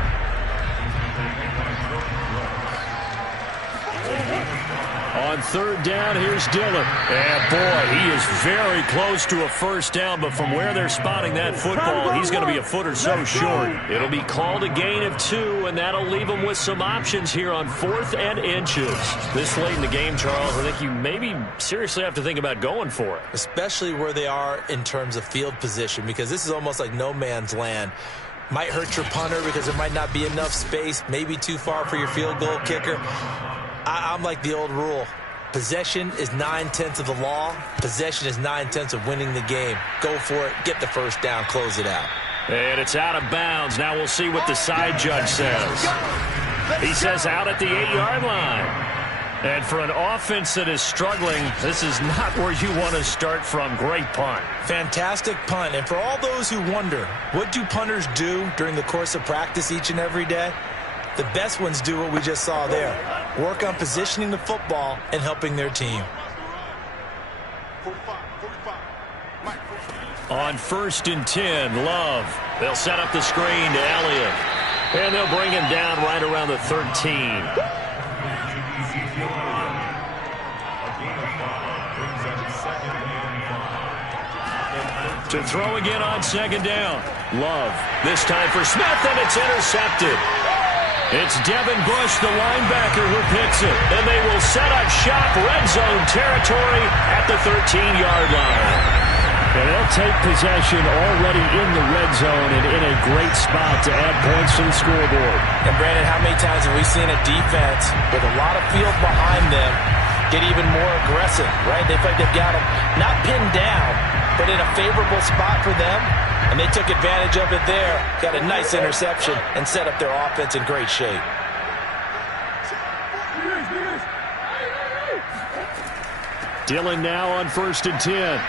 On 3rd down, here's Dillon. And boy, he is very close to a 1st down, but from where they're spotting that football, he's going to be a foot or so short. It'll be called a gain of 2, and that'll leave them with some options here on 4th and inches. This late in the game, Charles, I think you maybe seriously have to think about going for it. Especially where they are in terms of field position, because this is almost like no man's land. Might hurt your punter because there might not be enough space, maybe too far for your field goal kicker. I'm like the old rule. Possession is 9/10 of the law. Possession is 9/10 of winning the game. Go for it. Get the 1st down. Close it out. And it's out of bounds. Now we'll see what the side judge says. He says out at the 8-yard line. And for an offense that is struggling, this is not where you want to start from. Great punt. Fantastic punt. And for all those who wonder, what do punters do during the course of practice each and every day? The best ones do what we just saw there. Work on positioning the football and helping their team. On 1st and 10, Love. They'll set up the screen to Elliott. And they'll bring him down right around the 13. To throw again on 2nd down. Love. This time for Smith, and it's intercepted. It's Devin Bush, the linebacker, who picks it. And they will set up shop, red zone territory at the 13-yard line. And they'll take possession already in the red zone and in a great spot to add points to the scoreboard. And Brandon, how many times have we seen a defense with a lot of field behind them get even more aggressive, right? They feel like they've got them not pinned down, but in a favorable spot for them. And they took advantage of it there. Got a nice interception and set up their offense in great shape. Dillon now on 1st and 10.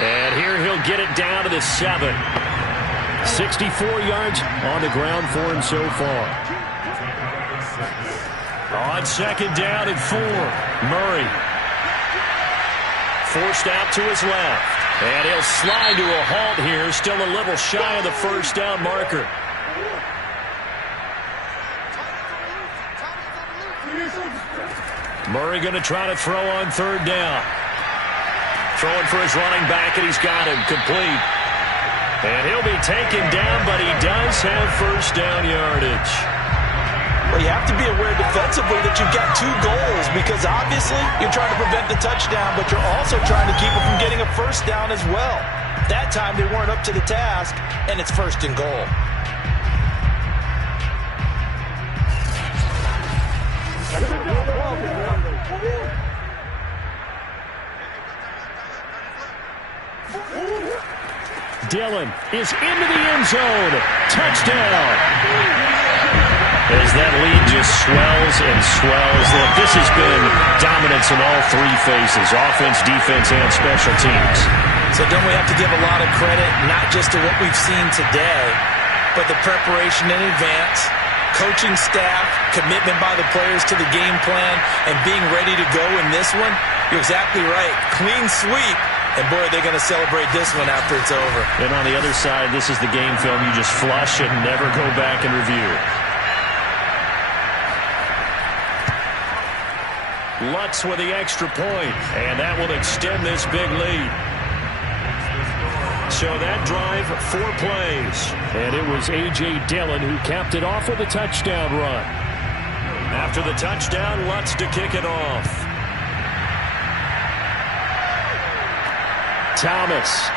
And here he'll get it down to the 7. 64 yards on the ground for him so far. On 2nd down and 4. Murray. Forced out to his left. And he'll slide to a halt here. Still a little shy of the 1st down marker. Murray going to try to throw on 3rd down. Throwing for his running back, and he's got him complete. And he'll be taken down, but he does have 1st down yardage. Well, you have to be aware defensively that you've got 2 goals because obviously you're trying to prevent the touchdown, but you're also trying to keep it from getting a 1st down as well. That time they weren't up to the task, and it's 1st and goal. Dillon is into the end zone. Touchdown. As that lead just swells and swells. Look, this has been dominance in all 3 phases, offense, defense, and special teams. So don't we have to give a lot of credit, not just to what we've seen today, but the preparation in advance, coaching staff, commitment by the players to the game plan, and being ready to go in this one? You're exactly right. Clean sweep. And, boy, they're going to celebrate this one after it's over. And on the other side, this is the game film you just flush and never go back and review. Lutz with the extra point, and that will extend this big lead. So that drive, 4 plays. And it was A.J. Dillon who capped it off with a touchdown run. After the touchdown, Lutz to kick it off. Thomas.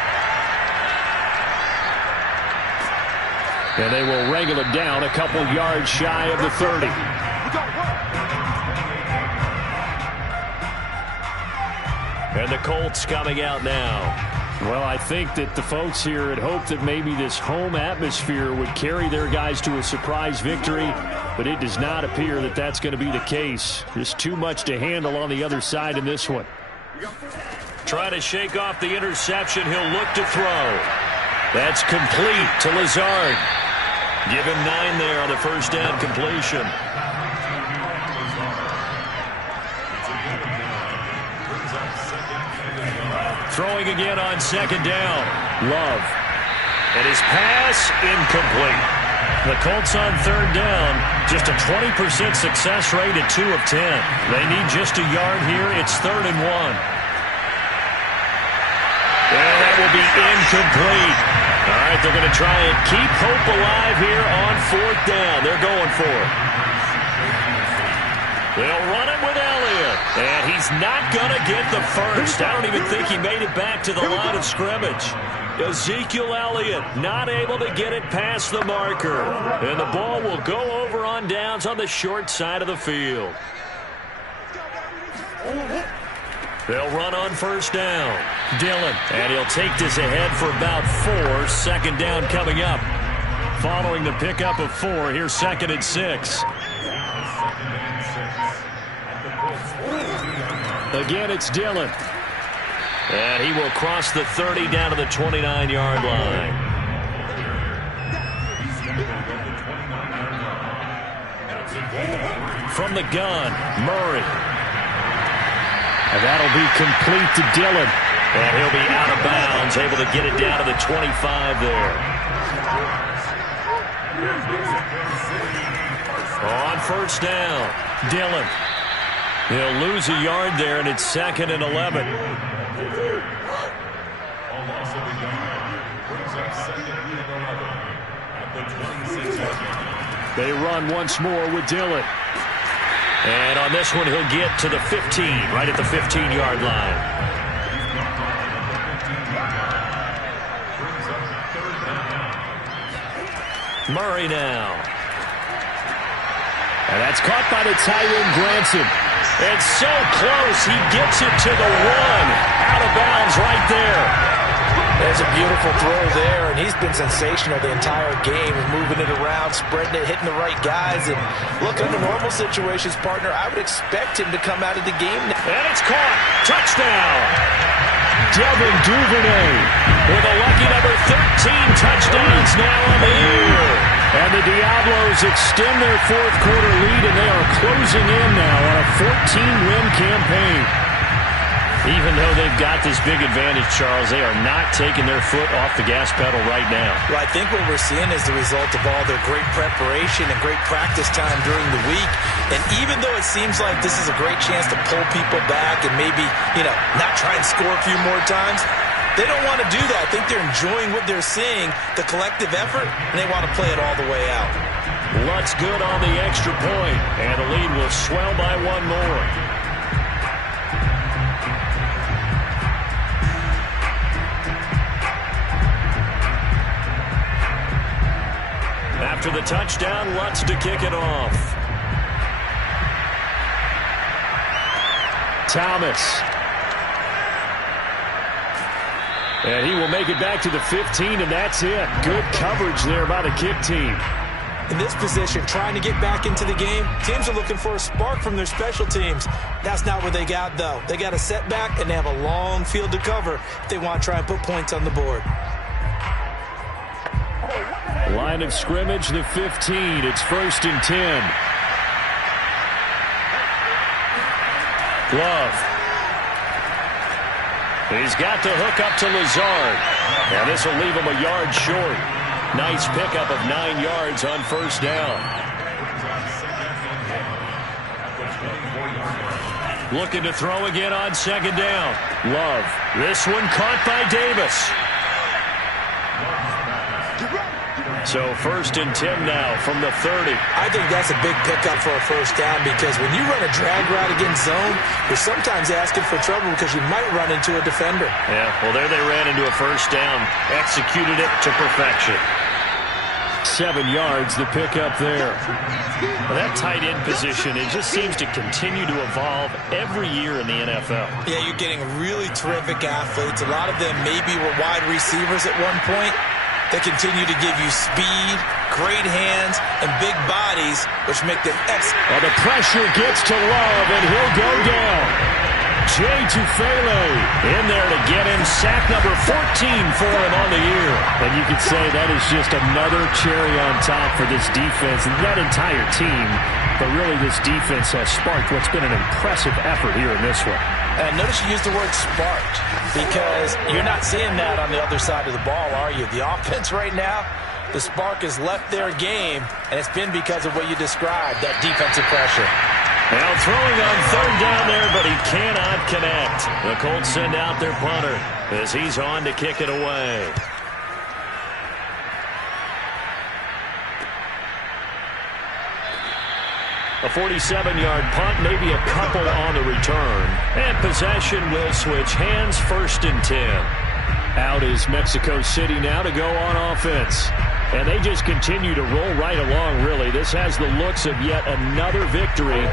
And they will wrangle him down a couple yards shy of the 30. And the Colts coming out now. Well, I think that the folks here had hoped that maybe this home atmosphere would carry their guys to a surprise victory, but it does not appear that that's going to be the case. Just too much to handle on the other side in this one. Try to shake off the interception. He'll look to throw. That's complete to Lazard. Give him 9 there on the 1st down completion. Throwing again on 2nd down. Love. And his pass incomplete. The Colts on 3rd down. Just a 20% success rate at 2 of 10. They need just a yard here. It's 3rd and 1. And that will be incomplete. All right, they're going to try and keep hope alive here on 4th down. They're going for it. They'll run it with Elliott. And he's not going to get the 1st. I don't even think he made it back to the line of scrimmage. Ezekiel Elliott not able to get it past the marker. And the ball will go over on downs on the short side of the field. They'll run on 1st down. Dillon, and he'll take this ahead for about 4. 2nd down coming up. Following the pickup of 4, here's 2nd and 6. Again, it's Dillon. And he will cross the 30 down to the 29-yard line. From the gun, Murray. And that'll be complete to Dillon. And he'll be out of bounds, able to get it down to the 25 there. On first down, Dillon. He'll lose a yard there, and it's 2nd and 11. They run once more with Dillon. And on this one, he'll get to the 15, right at the 15-yard line. Murray now. And that's caught by the tight end, Granson. It's so close, he gets it to the 1. Out of bounds right there. There's a beautiful throw there, and he's been sensational the entire game, moving it around, spreading it, hitting the right guys. And look, under normal situations, partner, I would expect him to come out of the game. And it's caught. Touchdown. Devin Duvernay with a lucky number 13 touchdowns now on the year. And the Diablos extend their fourth quarter lead, and they are closing in now on a 14-win campaign. Even though they've got this big advantage, Charles, they are not taking their foot off the gas pedal right now. Well, I think what we're seeing is the result of all their great preparation and great practice time during the week. And even though it seems like this is a great chance to pull people back and maybe, not try and score a few more times, they don't want to do that. I think they're enjoying what they're seeing, the collective effort, and they want to play it all the way out. Lutz good on the extra point, and the lead will swell by one more. After the touchdown, Lutz to kick it off. Thomas. And he will make it back to the 15, and that's it. Good coverage there by the kick team. In this position, trying to get back into the game, teams are looking for a spark from their special teams. That's not what they got, though. They got a setback, and they have a long field to cover if they want to try and put points on the board. Line of scrimmage, the 15. It's 1st and 10. Love. He's got to hook up to Lazard. And this will leave him a yard short. Nice pickup of 9 yards on first down. Looking to throw again on 2nd down. Love. This one caught by Davis. So 1st and 10 now from the 30. I think that's a big pickup for a first down because when you run a drag route against zone, you're sometimes asking for trouble because you might run into a defender. Yeah, well, there they ran into a first down. Executed it to perfection. 7 yards, the pickup there. Well, that tight end position, it just seems to continue to evolve every year in the NFL. Yeah, you're getting really terrific athletes. A lot of them maybe were wide receivers at one point. They continue to give you speed, great hands, and big bodies, which make them excellent. Well, the pressure gets to Love, and he'll go down. Jay Tufele in there to get him. Sack number 14 for him on the year. And you could say that is just another cherry on top for this defense and that entire team. But really, this defense has sparked what's been an impressive effort here in this one. Notice you used the word sparked because you're not seeing that on the other side of the ball, are you? The offense right now, the spark has left their game, and it's been because of what you described, that defensive pressure. Now throwing on 3rd down there, but he cannot connect. The Colts send out their punter as he's on to kick it away. A 47-yard punt, maybe a couple on the return. And possession will switch hands, 1st and 10. Out is Mexico City now to go on offense. And they just continue to roll right along, really. This has the looks of yet another victory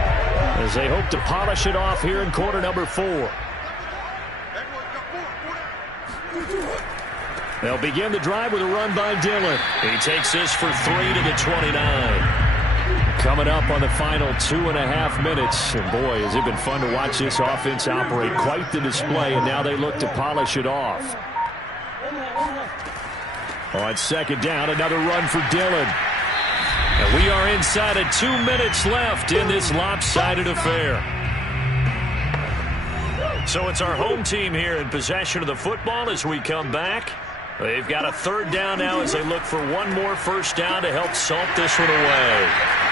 as they hope to polish it off here in quarter number 4. They'll begin the drive with a run by Dillon. He takes this for 3 to the 29. Coming up on the final 2.5 minutes. And boy, has it been fun to watch this offense operate. Quite the display, and now they look to polish it off. On second down, another run for Dillon. And we are inside of 2 minutes left in this lopsided affair. So it's our home team here in possession of the football as we come back. They've got a third down now as they look for one more first down to help salt this one away.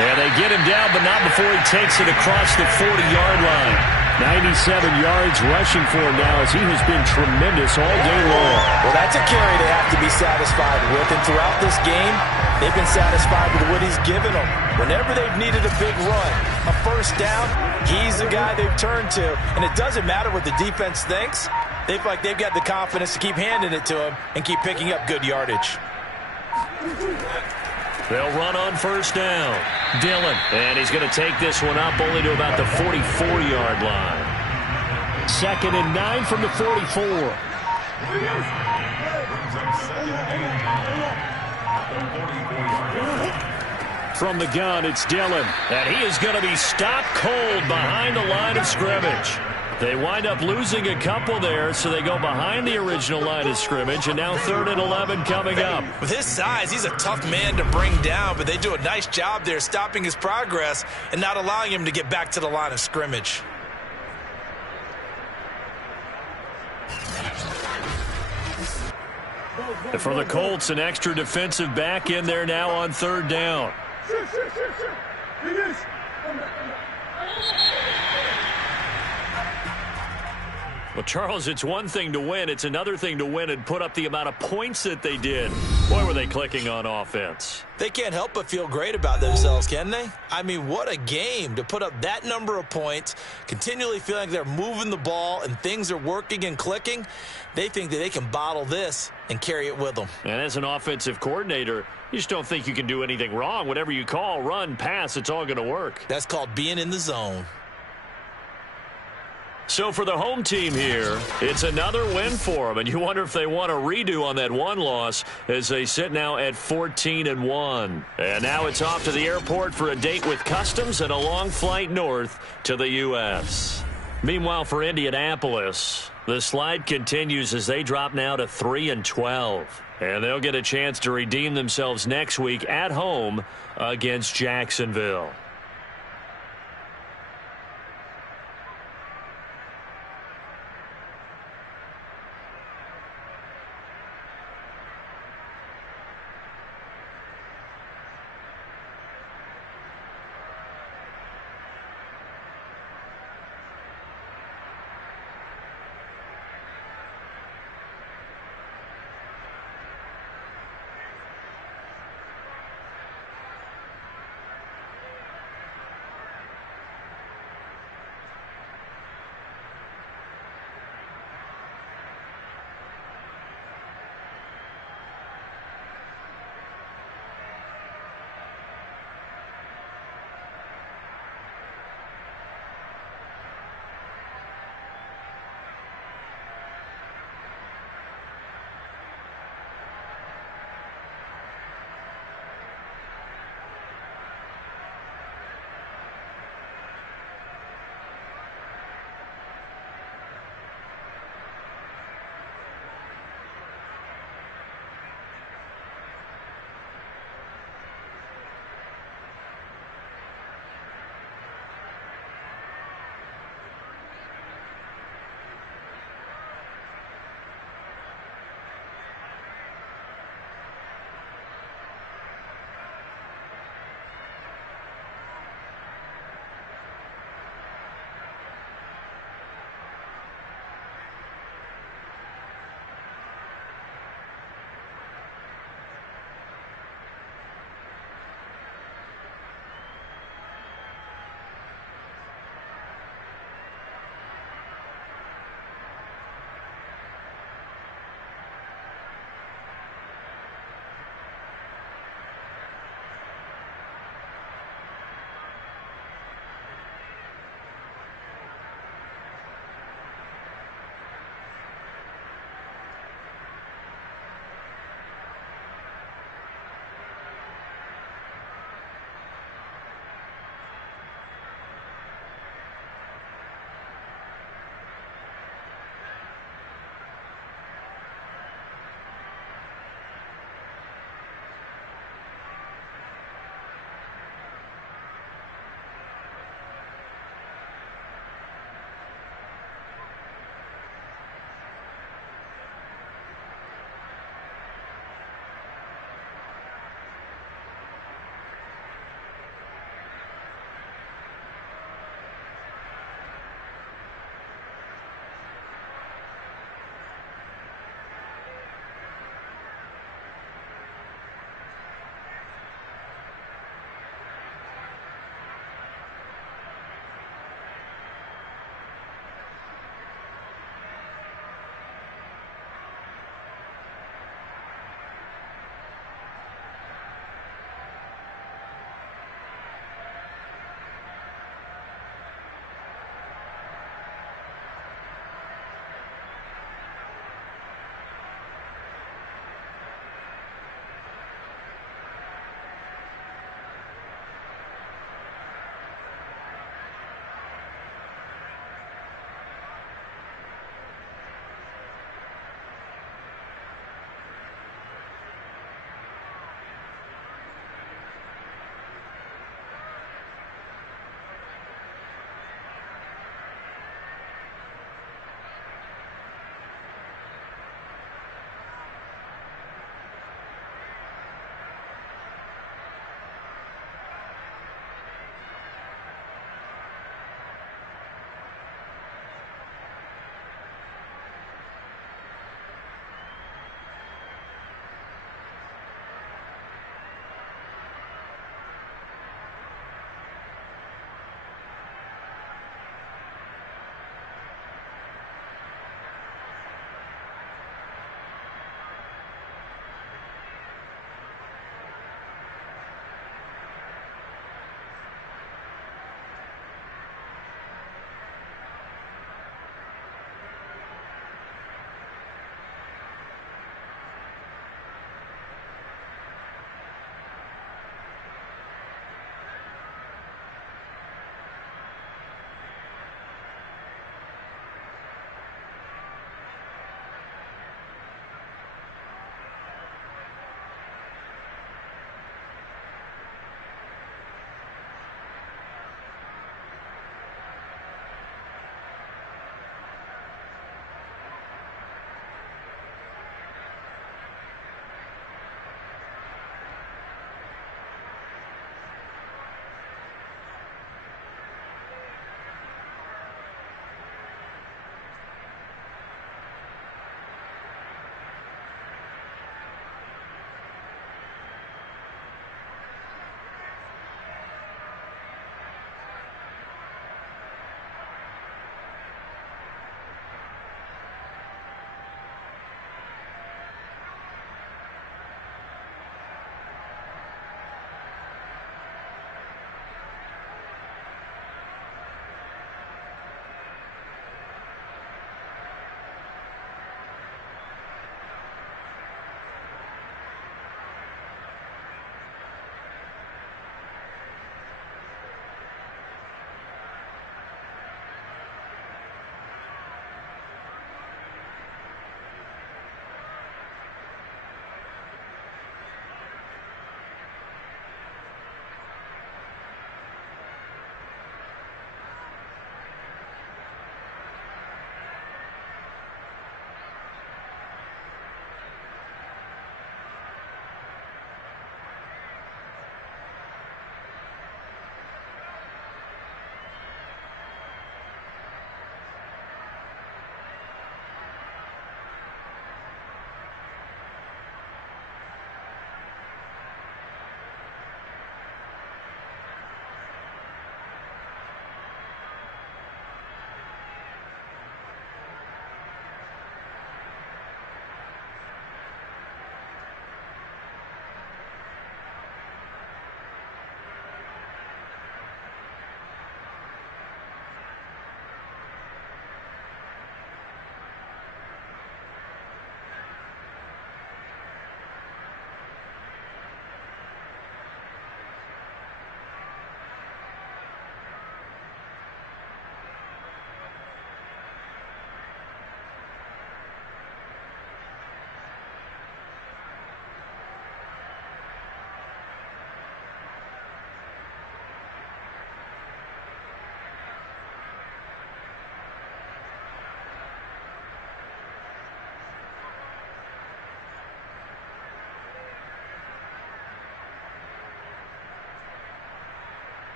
And they get him down, but not before he takes it across the 40-yard line. 97 yards rushing for him now as he has been tremendous all day long. Well, that's a carry they have to be satisfied with. And throughout this game, they've been satisfied with what he's given them. Whenever they've needed a big run, a first down, he's the guy they've turned to. And it doesn't matter what the defense thinks. They feel like they've got the confidence to keep handing it to him and keep picking up good yardage. They'll run on first down. Dillon. And he's going to take this one up only to about the 44-yard line. 2nd and 9 from the 44. From the gun, it's Dillon. And he is going to be stopped cold behind the line of scrimmage. They wind up losing a couple there, so they go behind the original line of scrimmage, and now 3rd and 11 coming up. With his size, he's a tough man to bring down, but they do a nice job there stopping his progress and not allowing him to get back to the line of scrimmage. For the Colts, an extra defensive back in there now on 3rd down. Well, Charles, it's one thing to win. It's another thing to win and put up the amount of points that they did. Boy, were they clicking on offense. They can't help but feel great about themselves, can they? I mean, what a game to put up that number of points, continually feeling like they're moving the ball and things are working and clicking. They think that they can bottle this and carry it with them. And as an offensive coordinator, you just don't think you can do anything wrong. Whatever you call, run, pass, it's all going to work. That's called being in the zone. So for the home team here, it's another win for them, and you wonder if they want a redo on that one loss as they sit now at 14-1. And now it's off to the airport for a date with Customs and a long flight north to the U.S. Meanwhile, for Indianapolis, the slide continues as they drop now to 3-12. And they'll get a chance to redeem themselves next week at home against Jacksonville.